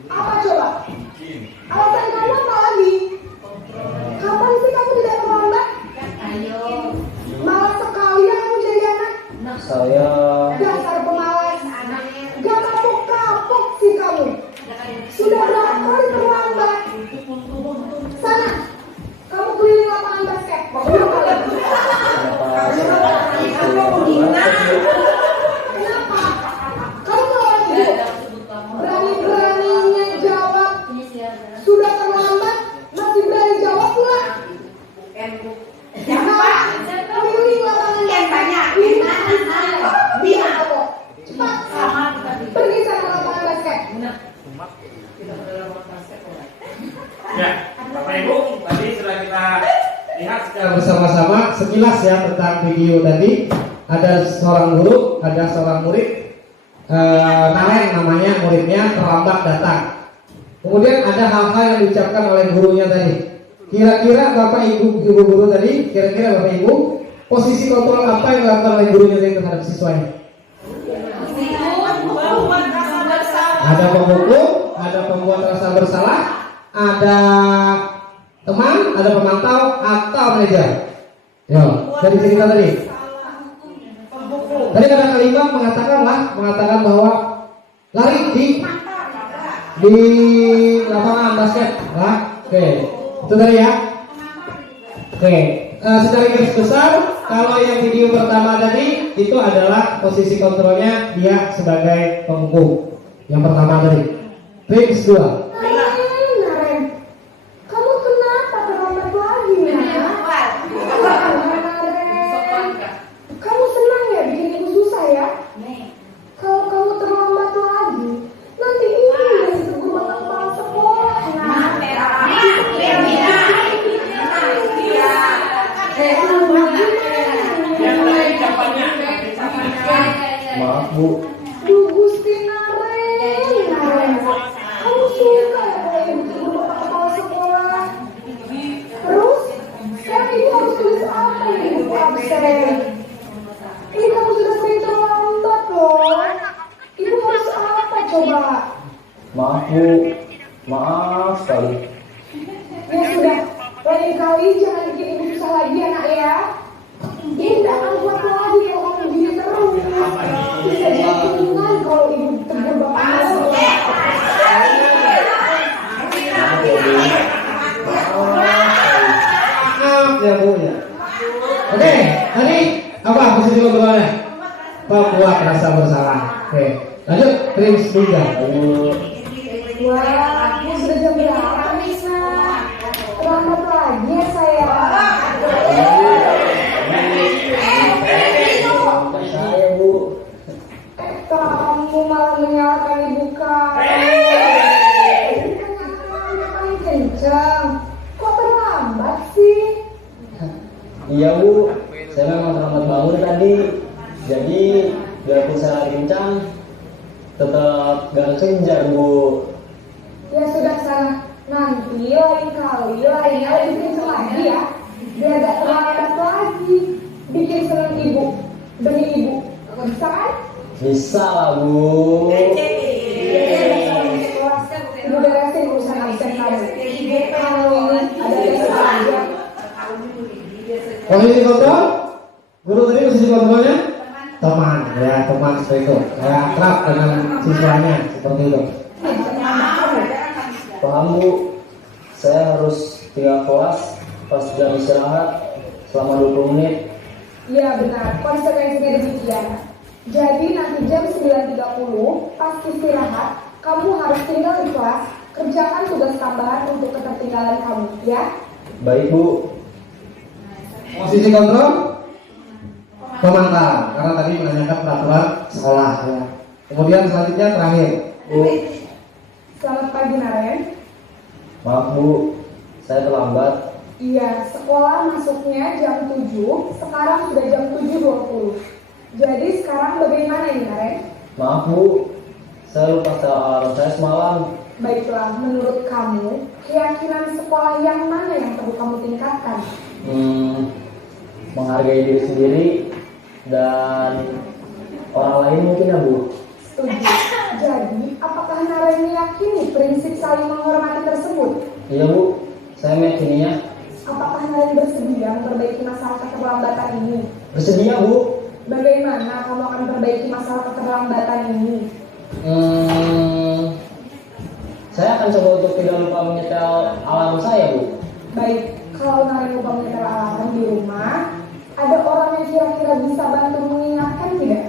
Apa coba? Alasan kamu apa lagi? Kapan sih kamu tidak terlambat? Malas sekali ya kamu jadi anak. Saya Dasar pemalas. Gak kapok-kapok sih kamu. Sudah berapa kali terlambat? Sana, kamu keliling lapangan basket. Kenapa? Kamu mau lagi? Berani-beraninya jawab. Sudah terlambat, masih berani jawab pula. Keliling lapangan basket. Cepat. Pergi sana lapangan basket. Ya, Bapak Ibu, tadi sudah kita lihat secara bersama-sama sekilas ya tentang video tadi. Ada seorang guru, ada seorang murid, Naren namanya, muridnya terlambat datang. Kemudian ada hal-hal yang diucapkan oleh gurunya tadi. Kira-kira Bapak Ibu guru tadi, kira-kira Bapak Ibu posisi kontrol apa yang dilakukan oleh gurunya tadi terhadap siswanya? Ada penghukum, ada pembuat rasa bersalah, ada teman, ada pemantau, atau manajer. Yo, dari cerita tadi. Tadi kata kalimat mengatakan bahwa lari di lapangan basket, lah. Oke, itu tadi ya. Oke, secara garis besar, kalau yang video pertama tadi itu adalah posisi kontrolnya dia sebagai penghukum. Yang pertama tadi. Tricks 2. Naren, kamu kenapa terlambat lagi, Naren? Kamu senang ya bikin ibu susah ya? Kalau kamu terlambat lagi, nanti ibu yang ditegur sama kepala sekolah. Maaf Bu, Duh Gusti Naren, kamu suka ya kalau ibu ditegur sama kepala sekolah? Terus, sekarang ibu harus tulis apa ya ibu absen? Ini kamu sudah sering terlambat loh. Ibu harus apa coba? maaf Bu, maaf sekali. Ya sudah, lain kali jangan bikin ibu susah lagi anak ya. Ini tidak akan kuat lagi kalau kamu begini terus. Bisa jadi keinginan kalau ibu tegur bapak. Maaf ya Bu ya. Oke, tadi apa posisi kontrolnya? Pembuat rasa bersalah. Oke, lanjut. Tricks 3. Wah, ini sudah jam berapa nih, Nak? Terlambat lagi ya saya. Saya Bu. Kamu malah menyalahkan ibu kamu. Ini kan nyalakannya paling kencang. Kok terlambat sih? Iya Bu, saya memang terlambat bangun tadi. Jadi biarpun saya kencang, tetap gak kejar Bu. Ya sudah sana. Nanti lain kali lainnya lebih kencang lagi ya. Biar gak terlambat lagi. Bikin senang ibu. Demi ibu. Bisa kan? Bisa lah Bu. Ibu beresin urusan absen kamu. Kalau ini ada yang saja. Posisi kontrol, guru tadi posisi kontrolnya teman, ya teman seperti itu, kayak akrab dengan siswanya seperti itu. Paham Bu, saya harus tinggal kelas pas jam istirahat selama 20 menit. Iya benar, konsekuensinya demikian. Jadi nanti jam 9.30 pas istirahat, kamu harus tinggal di kelas, kerjakan tugas tambahan untuk ketertinggalan kamu, ya. Baik Bu. Posisi kontrol, pemantau, karena tadi menanyakan peraturan sekolah ya. Kemudian selanjutnya terakhir, Bu. Selamat pagi Naren. Maaf Bu, saya terlambat. Iya, sekolah masuknya jam 7, sekarang sudah jam 7.20. Jadi sekarang bagaimana ini Naren? Maaf Bu, saya lupa setel alarm saya semalam. Baiklah, menurut kamu, keyakinan sekolah yang mana yang perlu kamu tingkatkan? Menghargai diri sendiri dan orang lain mungkin ya Bu. Setuju. Jadi, apakah Naren meyakini prinsip saling menghormati tersebut? Iya Bu, saya meyakininya. Apakah Naren bersedia memperbaiki masalah keterlambatan ini? Bersedia Bu. Bagaimana kamu akan memperbaiki masalah keterlambatan ini? Saya akan coba untuk tidak lupa menyetel alarm saya Bu. Baik, kalau Naren lupa menyetel alarm di rumah, ada orang yang kira-kira bisa bantu mengingatkan tidak?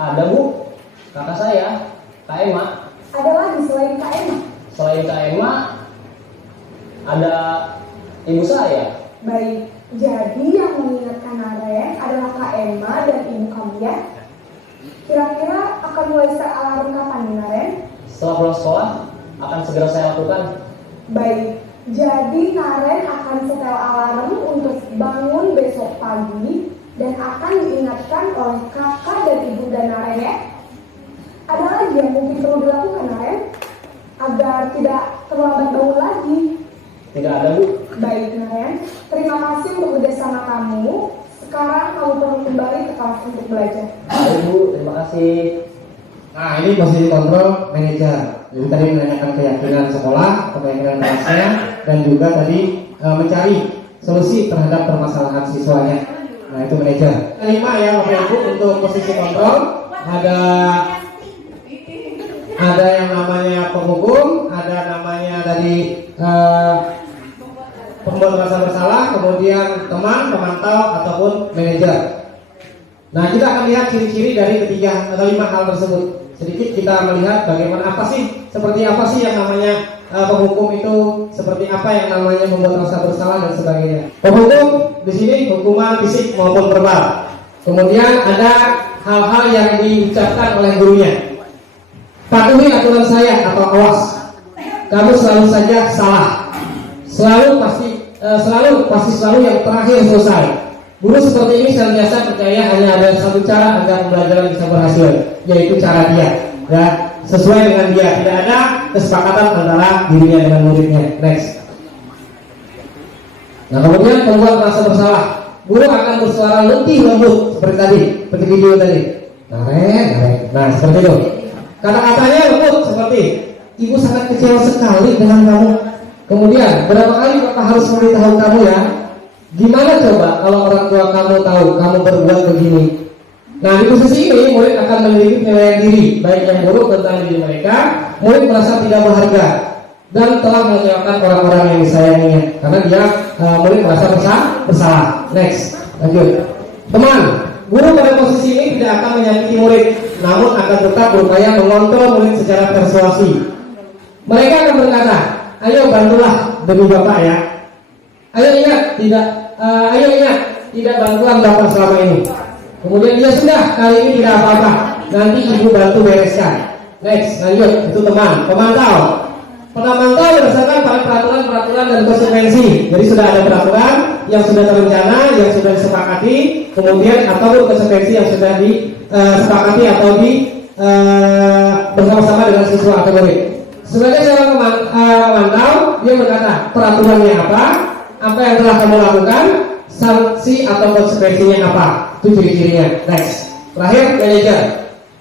Ada Bu, kakak saya, Kak Emma. Ada lagi selain Kak Emma? Selain Kak Emma, ada ibu saya. Baik, jadi yang mengingatkan Naren adalah Kak Emma dan ibu kamu ya? Kira-kira akan mulai set alarm kapan nih Naren? Setelah pulang sekolah, akan segera saya lakukan. Baik, jadi Naren akan setel alarm untuk bangun besok pagi dan akan diingatkan oleh kakak dan ibu dan Naren ya. Ada lagi yang mungkin perlu dilakukan Naren agar tidak terlambat bangun lagi? Tidak ada Bu. Baik Naren, terima kasih untuk kerjasama kamu. Sekarang kamu perlu kembali ke kelas untuk belajar. Baik Bu, terima kasih. Nah ini posisi kontrol manajer. Jadi tadi menanyakan keyakinan sekolah, keyakinan kelasnya, dan juga tadi mencari solusi terhadap permasalahan siswanya. Nah itu manajer. Kelima ya Bapak Ibu untuk posisi kontrol ada yang namanya penghukum, ada namanya tadi pembuat rasa bersalah, kemudian teman, pemantau ataupun manajer. Nah kita akan lihat ciri-ciri dari ketiga atau 5 hal tersebut. Sedikit kita melihat bagaimana seperti apa sih yang namanya penghukum itu, seperti apa yang namanya membuat rasa bersalah dan sebagainya. Penghukum di sini hukuman fisik maupun verbal. Kemudian ada hal-hal yang diucapkan oleh gurunya. Patuhi aturan saya atau awas. Kamu selalu saja salah. Selalu pasti yang terakhir selesai. Guru seperti ini senantiasa percaya hanya ada satu cara agar pembelajaran bisa berhasil, yaitu cara dia. Ya, sesuai dengan dia. Tidak ada kesepakatan antara dirinya dengan muridnya. Next. Nah kemudian pembuat merasa bersalah. Guru akan bersuara letih lembut seperti tadi, seperti video tadi. Naren. Nah seperti itu. Kata-katanya lembut seperti ibu sangat kecewa sekali dengan kamu. Kemudian berapa kali Bapak harus memberitahu kamu ya? Gimana coba kalau orang tua kamu tahu kamu berbuat begini? Nah di posisi ini murid akan memiliki penilaian diri, baik yang buruk tentang diri mereka. Murid merasa tidak berharga dan telah mengecewakan orang-orang yang disayanginya karena dia murid merasa bersalah. Next, lanjut. Teman, Guru pada posisi ini tidak akan menyakiti murid, namun akan tetap berupaya mengontrol murid secara persuasi. Mereka akan berkata, ayo bantulah demi Bapak ya. Ayo ingat, tidak bantuan Bapak selama ini. Kemudian ya sudah, kali ini tidak apa-apa, nanti ibu bantu bereskan. Next, lanjut, itu teman, pemantau. Pemantau berdasarkan pada peraturan-peraturan dan konsekuensi. Jadi sudah ada peraturan yang sudah terencana, yang sudah disepakati, kemudian atau konsekuensi yang sudah disepakati atau bersama-sama dengan siswa atau murid. Sebagai seorang pemantau, dia berkata peraturannya apa yang telah kamu lakukan, sanksi atau konsekuensinya apa, itu ciri-cirinya. Next, terakhir manajer.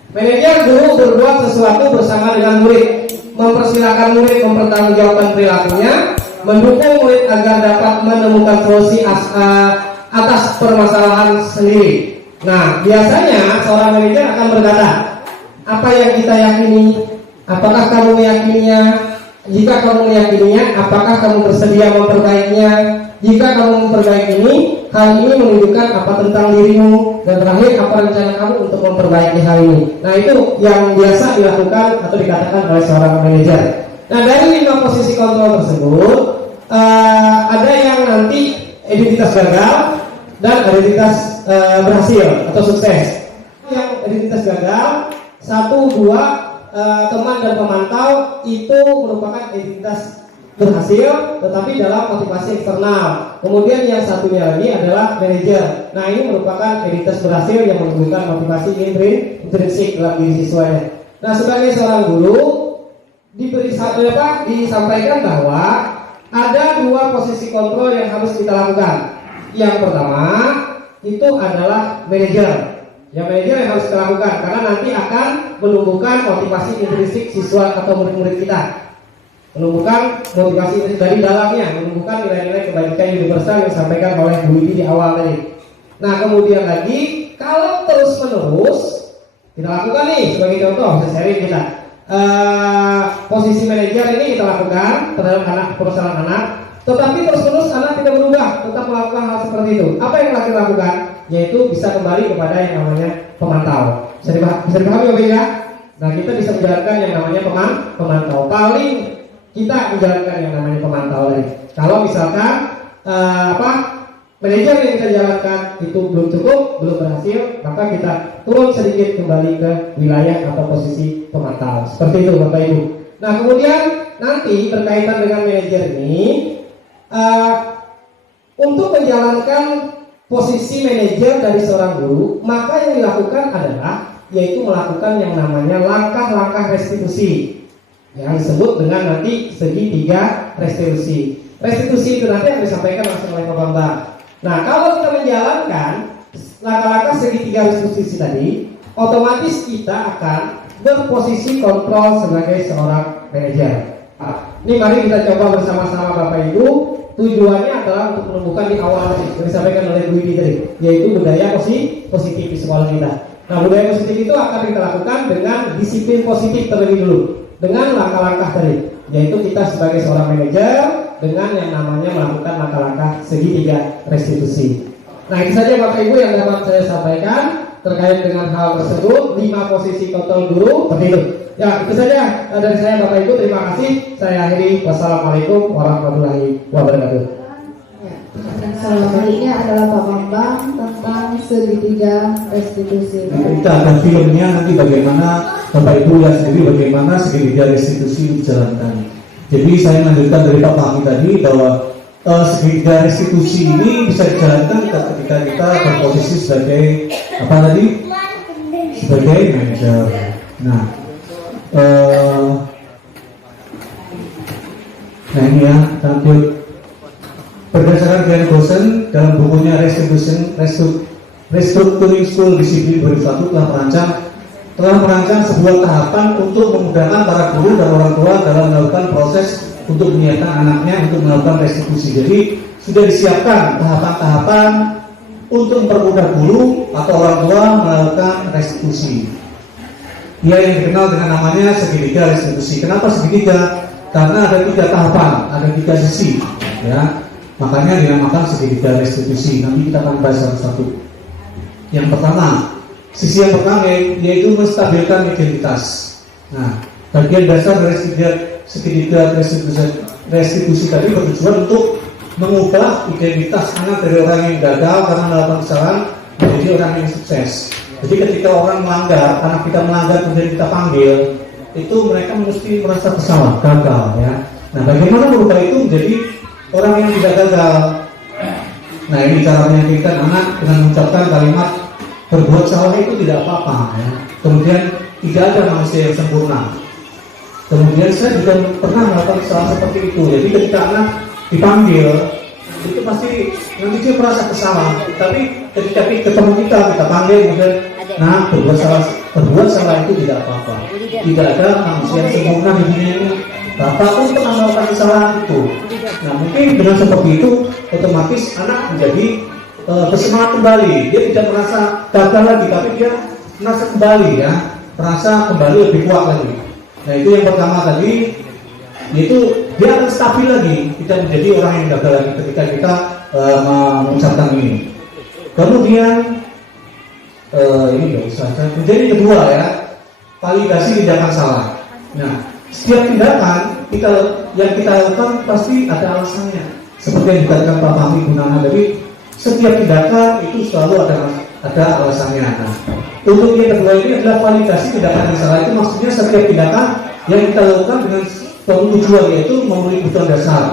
Manajer guru berbuat sesuatu bersama dengan murid, mempersilahkan murid mempertanggungjawabkan perilakunya, mendukung murid agar dapat menemukan solusi atas permasalahan sendiri. Nah, biasanya seorang manajer akan berkata, apa yang kita yakini, apakah kamu meyakininya? Jika kamu meyakininya, apakah kamu bersedia memperbaikinya? Jika kamu memperbaiki ini, hal ini menunjukkan apa tentang dirimu, dan terakhir apa rencana kamu untuk memperbaiki hal ini. Nah, itu yang biasa dilakukan atau dikatakan oleh seorang manajer. Nah, dari 5 posisi kontrol tersebut, ada yang nanti identitas gagal dan identitas berhasil atau sukses. Yang identitas gagal, 1, 2, teman dan pemantau itu merupakan identitas berhasil, tetapi dalam motivasi eksternal. Kemudian yang satunya lagi adalah manajer. Nah, ini merupakan identitas berhasil yang menunjukkan motivasi intrinsik dalam diri siswanya. Nah, sebagai seorang guru disampaikan bahwa ada 2 posisi kontrol yang harus kita lakukan. Yang pertama itu adalah manajer. Yang manajer yang harus kita lakukan karena nanti akan menumbuhkan motivasi intrinsik siswa atau murid-murid kita. Menumbuhkan motivasi dari dalamnya, menumbuhkan nilai-nilai kebaikan universal yang disampaikan oleh Bu Ibi di awal tadi. Nah, kemudian lagi kalau terus-menerus kita lakukan nih sebagai contoh, bisa sharing kita. Posisi manajer ini kita lakukan terhadap anak, perusahaan anak, tetapi terus-menerus anak tidak berubah, tetap melakukan hal seperti itu. Apa yang kita lakukan? Yaitu bisa kembali kepada yang namanya pemantau. Bisa dipahami ya? Nah, kita bisa menjalankan yang namanya pemantau. Paling kita menjalankan yang namanya pemantau lagi. Kalau misalkan manajer yang kita jalankan itu belum cukup, belum berhasil, maka kita turun sedikit kembali ke wilayah atau posisi pemantau. Seperti itu Bapak Ibu. Nah, kemudian nanti berkaitan dengan manajer ini, untuk menjalankan posisi manajer dari seorang guru, maka yang dilakukan adalah yaitu melakukan yang namanya langkah-langkah restitusi yang disebut dengan nanti segitiga restitusi. Restitusi itu nanti akan disampaikan langsung oleh Pak Bambang. Nah, kalau kita menjalankan langkah-langkah segitiga restitusi tadi, otomatis kita akan berposisi kontrol sebagai seorang manajer. Ini mari kita coba bersama-sama Bapak Ibu. Tujuannya adalah untuk menumbuhkan di awal yang disampaikan oleh Bu Ibi tadi, yaitu budaya positif di sekolah kita. Nah, budaya positif itu akan kita lakukan dengan disiplin positif terlebih dulu, dengan langkah-langkah tadi, yaitu kita sebagai seorang manajer dengan yang namanya melakukan langkah-langkah segitiga restitusi. Nah, itu saja Bapak Ibu yang dapat saya sampaikan terkait dengan hal tersebut. 5 posisi kontrol guru seperti itu. Ya, itu saja dari saya Bapak Ibu. Terima kasih. Saya akhiri. Wassalamualaikum warahmatullahi wabarakatuh. Yang salah ini adalah Pak Bambang tentang segitiga restitusi. Kita akan filmnya nanti bagaimana Bapak Ibu lihat sendiri bagaimana segitiga restitusi dijalankan. Jadi saya lanjutkan dari Pak Fahmi tadi bahwa segitiga restitusi ini bisa dijalankan ketika kita berposisi sebagai apa tadi? Sebagai manajer. Nah, nah ini ya, lanjut. Berdasarkan Glenn Gosen dalam bukunya Restructuring School Discipline 2001 telah merancang sebuah tahapan untuk memudahkan para guru dan orang tua dalam melakukan proses untuk menyiapkan anaknya untuk melakukan restitusi. Jadi sudah disiapkan tahapan-tahapan untuk mempermudah guru atau orang tua melakukan restitusi. Dia yang dikenal dengan namanya segitiga restitusi. Kenapa segitiga? Karena ada 3 tahapan, ada 3 sisi, ya. Makanya dinamakan segitiga restitusi. Nanti kita akan bahas satu-satu. Yang pertama, sisi yang pertama yaitu menstabilkan identitas. Nah, bagian dasar dari segitiga restitusi tadi bertujuan untuk mengubah identitas anak dari orang yang gagal karena melakukan kesalahan menjadi orang yang sukses. Jadi ketika orang melanggar, anak kita melanggar kemudian kita panggil, itu mereka mesti merasa bersalah, gagal ya. Nah, bagaimana merubah itu menjadi orang yang tidak gagal? Nah, ini cara meyakinkan anak dengan mengucapkan kalimat berbuat salah itu tidak apa-apa ya. Kemudian tidak ada manusia yang sempurna. Kemudian saya juga pernah melakukan kesalahan seperti itu. Jadi ketika anak dipanggil, itu pasti nanti dia merasa bersalah. Tapi ketika ketemu kita panggil, kemudian nah berbuat salah itu tidak apa-apa. Tidak ada manusia yang sempurna di dunia ini. Bapak pun pernah melakukan kesalahan itu. Nah, mungkin dengan seperti itu otomatis anak menjadi bersemangat kembali. Dia tidak merasa gagal lagi, tapi dia merasa kembali ya, merasa kembali lebih kuat lagi. Nah, itu yang pertama tadi, yaitu dia akan stabil lagi, tidak menjadi orang yang gagal lagi ketika kita mengucapkan ini. Kemudian ini nggak usah. Kemudian yang kedua ya, validasi tindakan salah. Nah, setiap tindakan yang kita lakukan pasti ada alasannya. Seperti yang dikatakan Pak Fahmi Gunawan tadi, setiap tindakan itu selalu ada alasannya. Nah, untuk yang kedua ini adalah validasi tindakan yang salah. Itu maksudnya setiap tindakan yang kita lakukan dengan suatu tujuan, yaitu memenuhi kebutuhan dasar.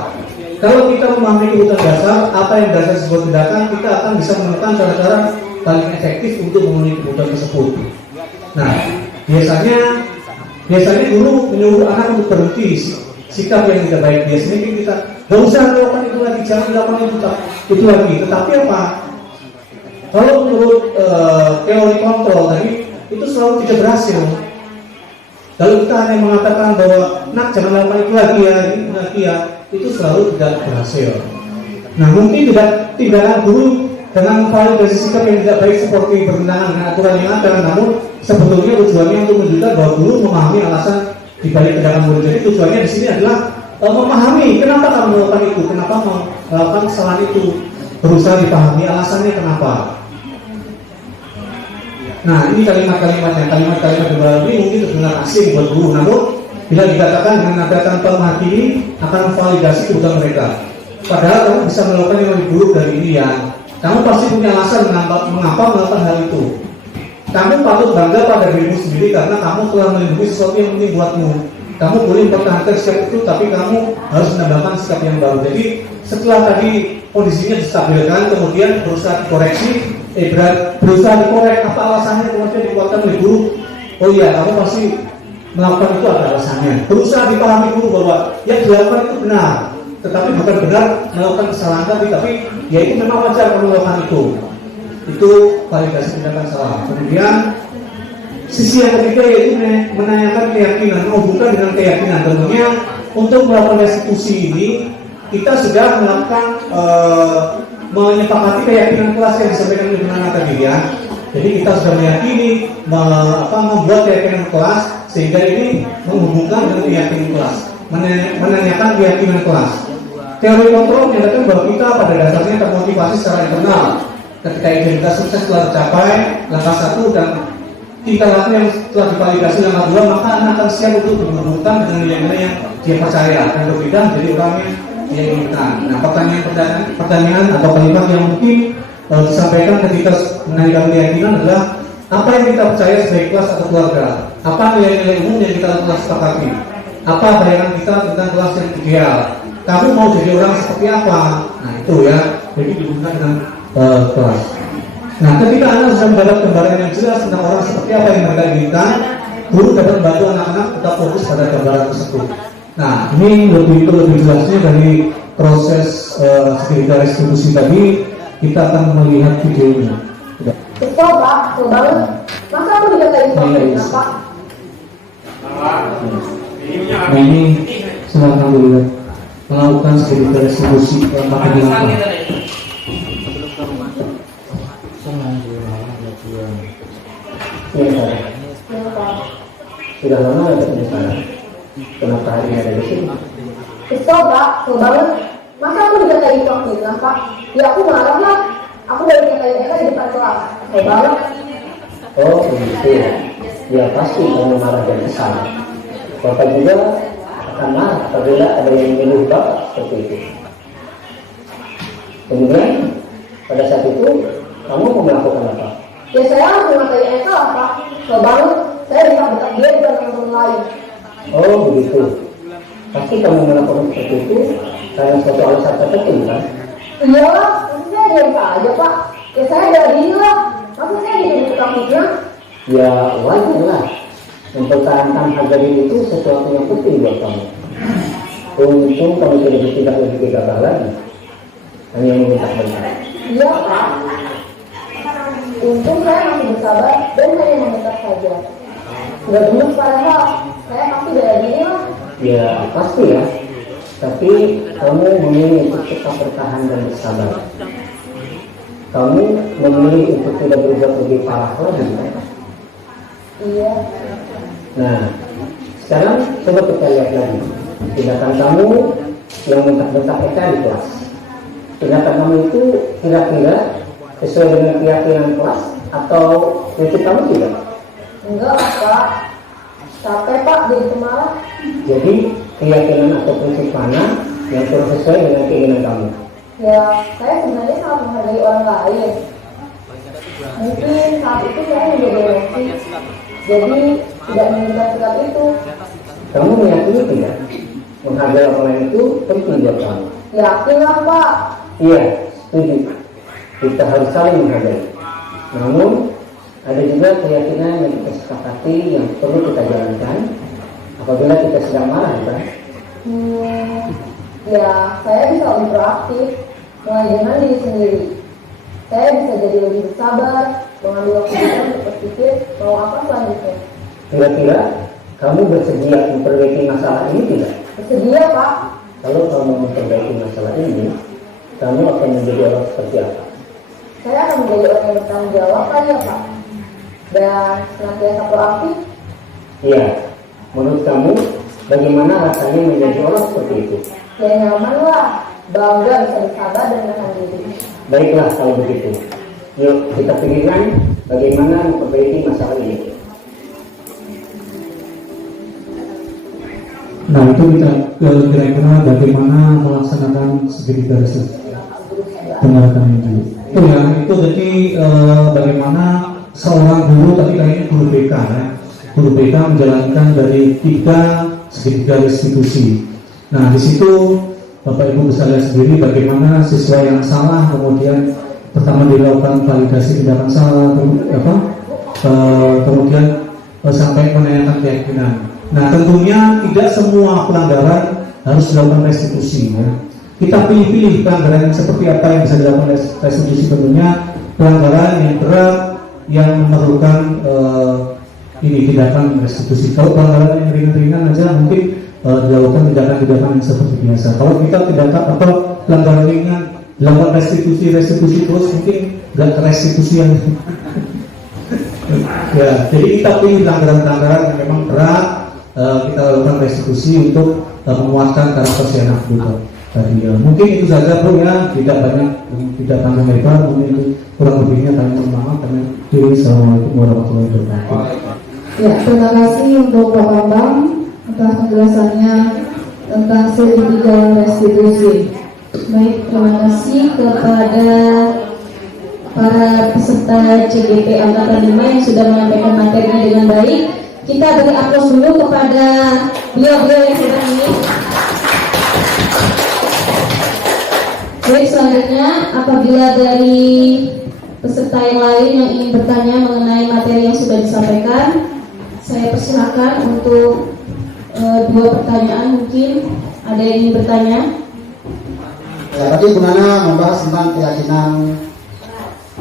Kalau kita memahami kebutuhan dasar, apa yang dasar sebuah tindakan, kita akan bisa menemukan cara-cara paling efektif untuk memenuhi kebutuhan tersebut. Nah, biasanya guru menyuruh anak untuk berhenti sikap yang tidak baik. Biasanya kita gak usah melakukan itu lagi, jangan melakukan itu lagi. Tetapi apa? Kalau menurut teori kontrol tadi, itu selalu tidak berhasil. Kalau kita hanya mengatakan bahwa nak jangan melakukan itu lagi ya, itu selalu tidak berhasil. Nah, mungkin tindakan guru dengan validasi sikap yang tidak baik seperti bertentangan dengan aturan yang ada, namun sebetulnya tujuannya untuk menunjukkan bahwa guru memahami alasan di balik tindakan guru. Jadi tujuannya di sini adalah memahami kenapa kamu melakukan itu, kenapa melakukan kesalahan itu, berusaha dipahami alasannya kenapa. Nah, ini kalimat-kalimatnya, kalimat-kalimat di bawah ini mungkin terdengar asing buat guru, namun bila dikatakan dengan nada tanpa menghakimi akan memvalidasi kebutuhan mereka. Padahal kamu bisa melakukan yang lebih buruk dari ini ya. Kamu pasti punya alasan mengapa melakukan hal itu. Kamu patut bangga pada dirimu sendiri karena kamu telah melindungi sesuatu yang penting buatmu. Kamu boleh mempertahankan sikap itu, tapi kamu harus menambahkan sikap yang baru. Jadi setelah tadi kondisinya distabilkan, kemudian berusaha dikoreksi, berusaha dikorek apa alasannya, kemudian dikuatkan oleh guru. Oh iya, kamu pasti melakukan itu ada alasannya. Berusaha dipahami guru bahwa yang dilakukan itu benar, tetapi bukan benar melakukan kesalahan tapi ya itu memang wajar kalau melakukan itu. Itu validasi tindakan salah. Kemudian sisi yang ketiga yaitu menanyakan keyakinan, menghubungkan dengan keyakinan. Tentunya untuk melakukan restitusi ini kita sudah melakukan menyepakati keyakinan kelas yang disampaikan oleh Nana tadi ya. Jadi kita sudah meyakini membuat keyakinan kelas sehingga ini menghubungkan dengan keyakinan kelas, menanyakan keyakinan kelas. Teori kontrol menyatakan bahwa kita pada dasarnya termotivasi secara internal. Ketika identitas sukses telah tercapai, langkah 1 dan tingkah laku yang telah divalidasi langkah 2, maka anak akan siap untuk menghubungkan dengan nilai-nilai yang dia percaya dan berbeda menjadi orang yang dia inginkan. Nah, pertanyaan atau kalimat yang mungkin disampaikan ketika menanyakan keyakinan adalah apa yang kita percaya sebagai kelas atau keluarga? Apa nilai-nilai umum yang kita telah sepakati? Apa bayangan kita tentang kelas yang ideal? Kamu mau jadi orang seperti apa? Nah, itu ya. Jadi dihubungkan dengan kelas. Nah, ketika anak sudah mendapat gambaran yang jelas tentang orang seperti apa yang mereka inginkan, guru dapat membantu anak-anak tetap fokus pada gambaran tersebut. Nah, ini lebih jelasnya dari proses segitiga restitusi tadi. Kita akan melihat videonya. Betul Pak, betul banget. Masa aku tidak kayak gitu Pak? Nah, ini silakan dulu melakukan segitiga restitusi yang pakai di langkah. Sudah lama ada di sana. Kenapa hari ini ada di sini? Betul Pak, betul banget. Masa aku tidak kayak gitu Pak? Ya aku marah lah. Aku dari kata di depan kelas. Baru. Oh begitu. Ya pasti kamu marah dan kesal. Bapak juga akan marah apabila ada yang menyuruh Bapak seperti itu. Kemudian pada saat itu kamu mau melakukan apa? Ya saya harus mengatakan Eka lah Pak. Baru saya bisa betap dia dengan teman-teman lain. Oh begitu. Pasti kamu melakukan seperti itu karena suatu alasan tertentu kan? Iyalah, maksud saya biasa aja Pak. Ya saya dari ini lah. Maksud saya jadi tukang-tukangnya. Ya wajar lah. Mempertahankan harga diri itu sesuatu yang penting buat kamu. Untung kamu tidak bertindak lebih gegabah lagi. Hanya meminta-minta. Iya Pak. Untung saya masih bersabar dan hanya meminta saja. Sudah dulu padahal saya pasti dari ini lah. Ya pasti ya. Tapi kamu memilih untuk tetap bertahan dan bersabar. Kamu memilih untuk tidak berbuat lebih parah lagi kan? Iya. Nah, sekarang coba kita lihat lagi tindakan kamu yang bentak-bentak Eka di kelas. Tindakan kamu itu kira-kira sesuai dengan keyakinan kelas atau prinsip kamu tidak? Enggak Pak. Capek Pak jadi pemarah. Jadi keyakinan atau prinsip mana yang kurang sesuai dengan keinginan kamu? Ya, saya sebenarnya sangat menghargai orang lain. Mungkin saat itu saya menjadi emosi. Jadi tidak menginginkan sikap itu. Kamu meyakini tidak? Menghargai orang lain itu penting buat kamu. Yakin lah Pak. Iya, setuju. Kita harus saling menghargai. Namun ada juga keyakinan yang kita sepakati yang perlu kita jalankan apabila kita sedang marah, kan? Ya, saya bisa lebih proaktif, mulai dengan diri sendiri. Saya bisa jadi lebih bersabar, mengambil waktu untuk berpikir mau apa selanjutnya. Kira-kira kamu bersedia memperbaiki masalah ini tidak? Bersedia Pak. Kalau kamu memperbaiki masalah ini, kamu akan menjadi orang seperti apa? Saya akan menjadi orang yang bertanggung jawab kali ya Pak. Dan senantiasa proaktif. Iya, menurut kamu bagaimana rasanya menjadi orang seperti itu? Ya nyaman lah, bangga bisa bersabar dan menahan diri. Baiklah kalau begitu. Yuk kita pikirkan bagaimana memperbaiki masalah ini. Nah itu kita kira-kira bagaimana melaksanakan segitiga research. Dengarkan itu. Itu ya, itu jadi bagaimana seorang guru, tapi kayaknya guru BK ya. Guru BK menjalankan dari 3 segitiga restitusi. Nah di situ Bapak Ibu bisa lihat sendiri bagaimana siswa yang salah kemudian pertama dilakukan validasi tindakan salah, kemudian sampai menanyakan keyakinan. Nah tentunya tidak semua pelanggaran harus dilakukan restitusi ya. Kita pilih-pilih pelanggaran seperti apa yang bisa dilakukan restitusi. Tentunya pelanggaran yang berat yang memerlukan tindakan restitusi. Kalau pelanggaran yang ringan-ringan aja mungkin dilakukan tindakan-tindakan yang seperti biasa. Kalau kita tindakan atau pelanggaran ringan dilakukan restitusi terus mungkin nggak restitusi yang ya. Jadi kita pilih pelanggaran-pelanggaran yang memang berat, kita lakukan restitusi untuk menguatkan karakter si anak kita tadi ya. Mungkin itu saja Bu ya, tidak banyak, tidak panjang lebar, mungkin itu kurang lebihnya kami mohon maaf karena diri. Assalamualaikum warahmatullahi wabarakatuh. Ya, terima kasih untuk Pak Bambang atas penjelasannya tentang segitiga restitusi. Baik, terima kasih kepada para peserta CGP Angkatan 5 yang sudah menyampaikan materinya dengan baik. Kita beri aplaus dulu kepada beliau-beliau yang sudah ini. Baik, selanjutnya apabila dari peserta yang lain yang ingin bertanya mengenai materi yang sudah disampaikan, saya persilakan untuk 2 pertanyaan. Mungkin ada yang ingin bertanya. Ya, tadi Bu Nana membahas tentang keyakinan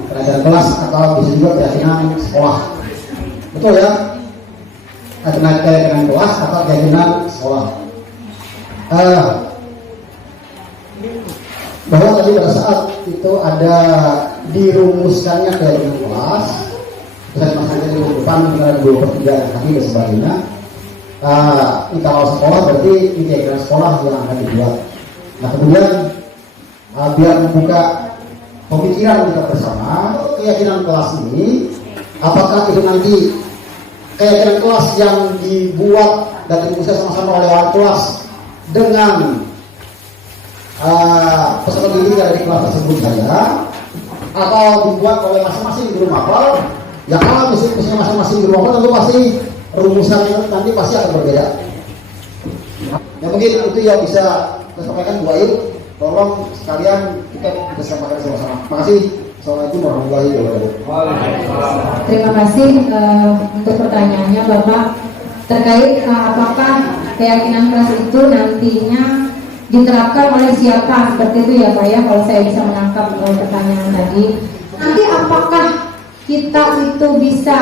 pelajaran kelas atau bisa juga keyakinan sekolah. Betul ya? Keyakinan kelas atau keyakinan sekolah. Bahwa tadi pada saat itu ada dirumuskannya keyakinan kelas, bisa dimaksudkan di depan dengan 2/3 tadi dan sebagainya. Kalau sekolah berarti keyakinan sekolah yang akan dibuat. Nah kemudian biar membuka pemikiran kita bersama, keyakinan kelas ini, apakah itu nanti keyakinan kelas yang dibuat dan dirumuskan sama-sama oleh wali kelas dengan peserta didik dari kelas tersebut saja, atau dibuat oleh masing-masing guru mapel. Ya kalau misalnya masing-masing guru mapel tentu pasti rumusannya nanti pasti akan berbeda. Ya mungkin itu yang bisa kita sampaikan Bu Ayu. Tolong sekalian kita sampaikan sama-sama. Terima kasih. Assalamualaikum warahmatullahi wabarakatuh. Terima kasih untuk pertanyaannya Bapak terkait apakah keyakinan kelas itu nantinya diterapkan oleh siapa, seperti itu ya Pak ya, kalau saya bisa menangkap pertanyaan tadi. Nanti apakah kita itu bisa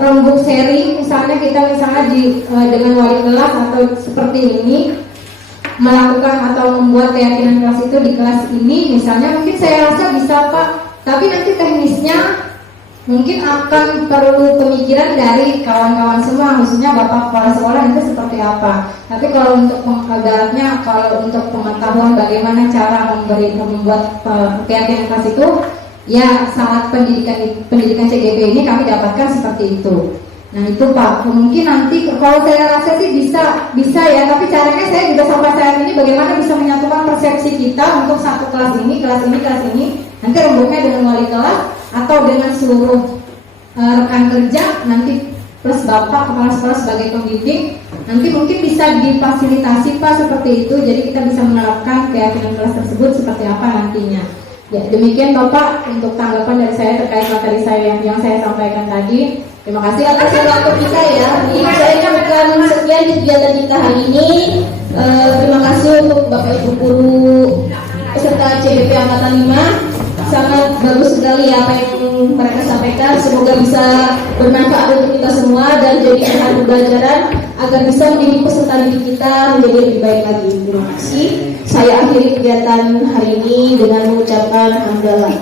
rembuk seri, misalnya kita dengan wali kelas atau seperti ini melakukan atau membuat keyakinan kelas itu di kelas ini, misalnya mungkin saya rasa bisa Pak, tapi nanti teknisnya mungkin akan perlu pemikiran dari kawan-kawan semua, khususnya Bapak kepala sekolah itu seperti apa. Tapi kalau untuk pengadaannya, kalau untuk pengetahuan bagaimana cara membuat keyakinan kelas itu, ya saat pendidikan CGP ini kami dapatkan seperti itu. Nah itu Pak, mungkin nanti kalau saya rasa sih bisa ya, tapi caranya saya juga sampai saat ini bagaimana bisa menyatukan persepsi kita untuk satu kelas ini, nanti rembuknya dengan wali kelas atau dengan seluruh rekan kerja, nanti plus Bapak kepala sekolah sebagai pembimbing, nanti mungkin bisa difasilitasi Pak seperti itu, jadi kita bisa menerapkan keyakinan kelas tersebut seperti apa nantinya. Ya demikian Bapak untuk tanggapan dari saya terkait materi saya yang saya sampaikan tadi. Terima kasih atas waktu kita ya. Saya ucapkan sekian kegiatan kita hari ini. Terima kasih untuk Bapak Ibu guru peserta CBP Angkatan 5. Sangat bagus sekali apa yang mereka sampaikan. Semoga bisa bermanfaat untuk kita semua dan jadi bahan pembelajaran agar bisa mendidik peserta didik kita menjadi lebih baik lagi. Terima kasih. Saya akhiri kegiatan hari ini dengan mengucapkan hamdalah.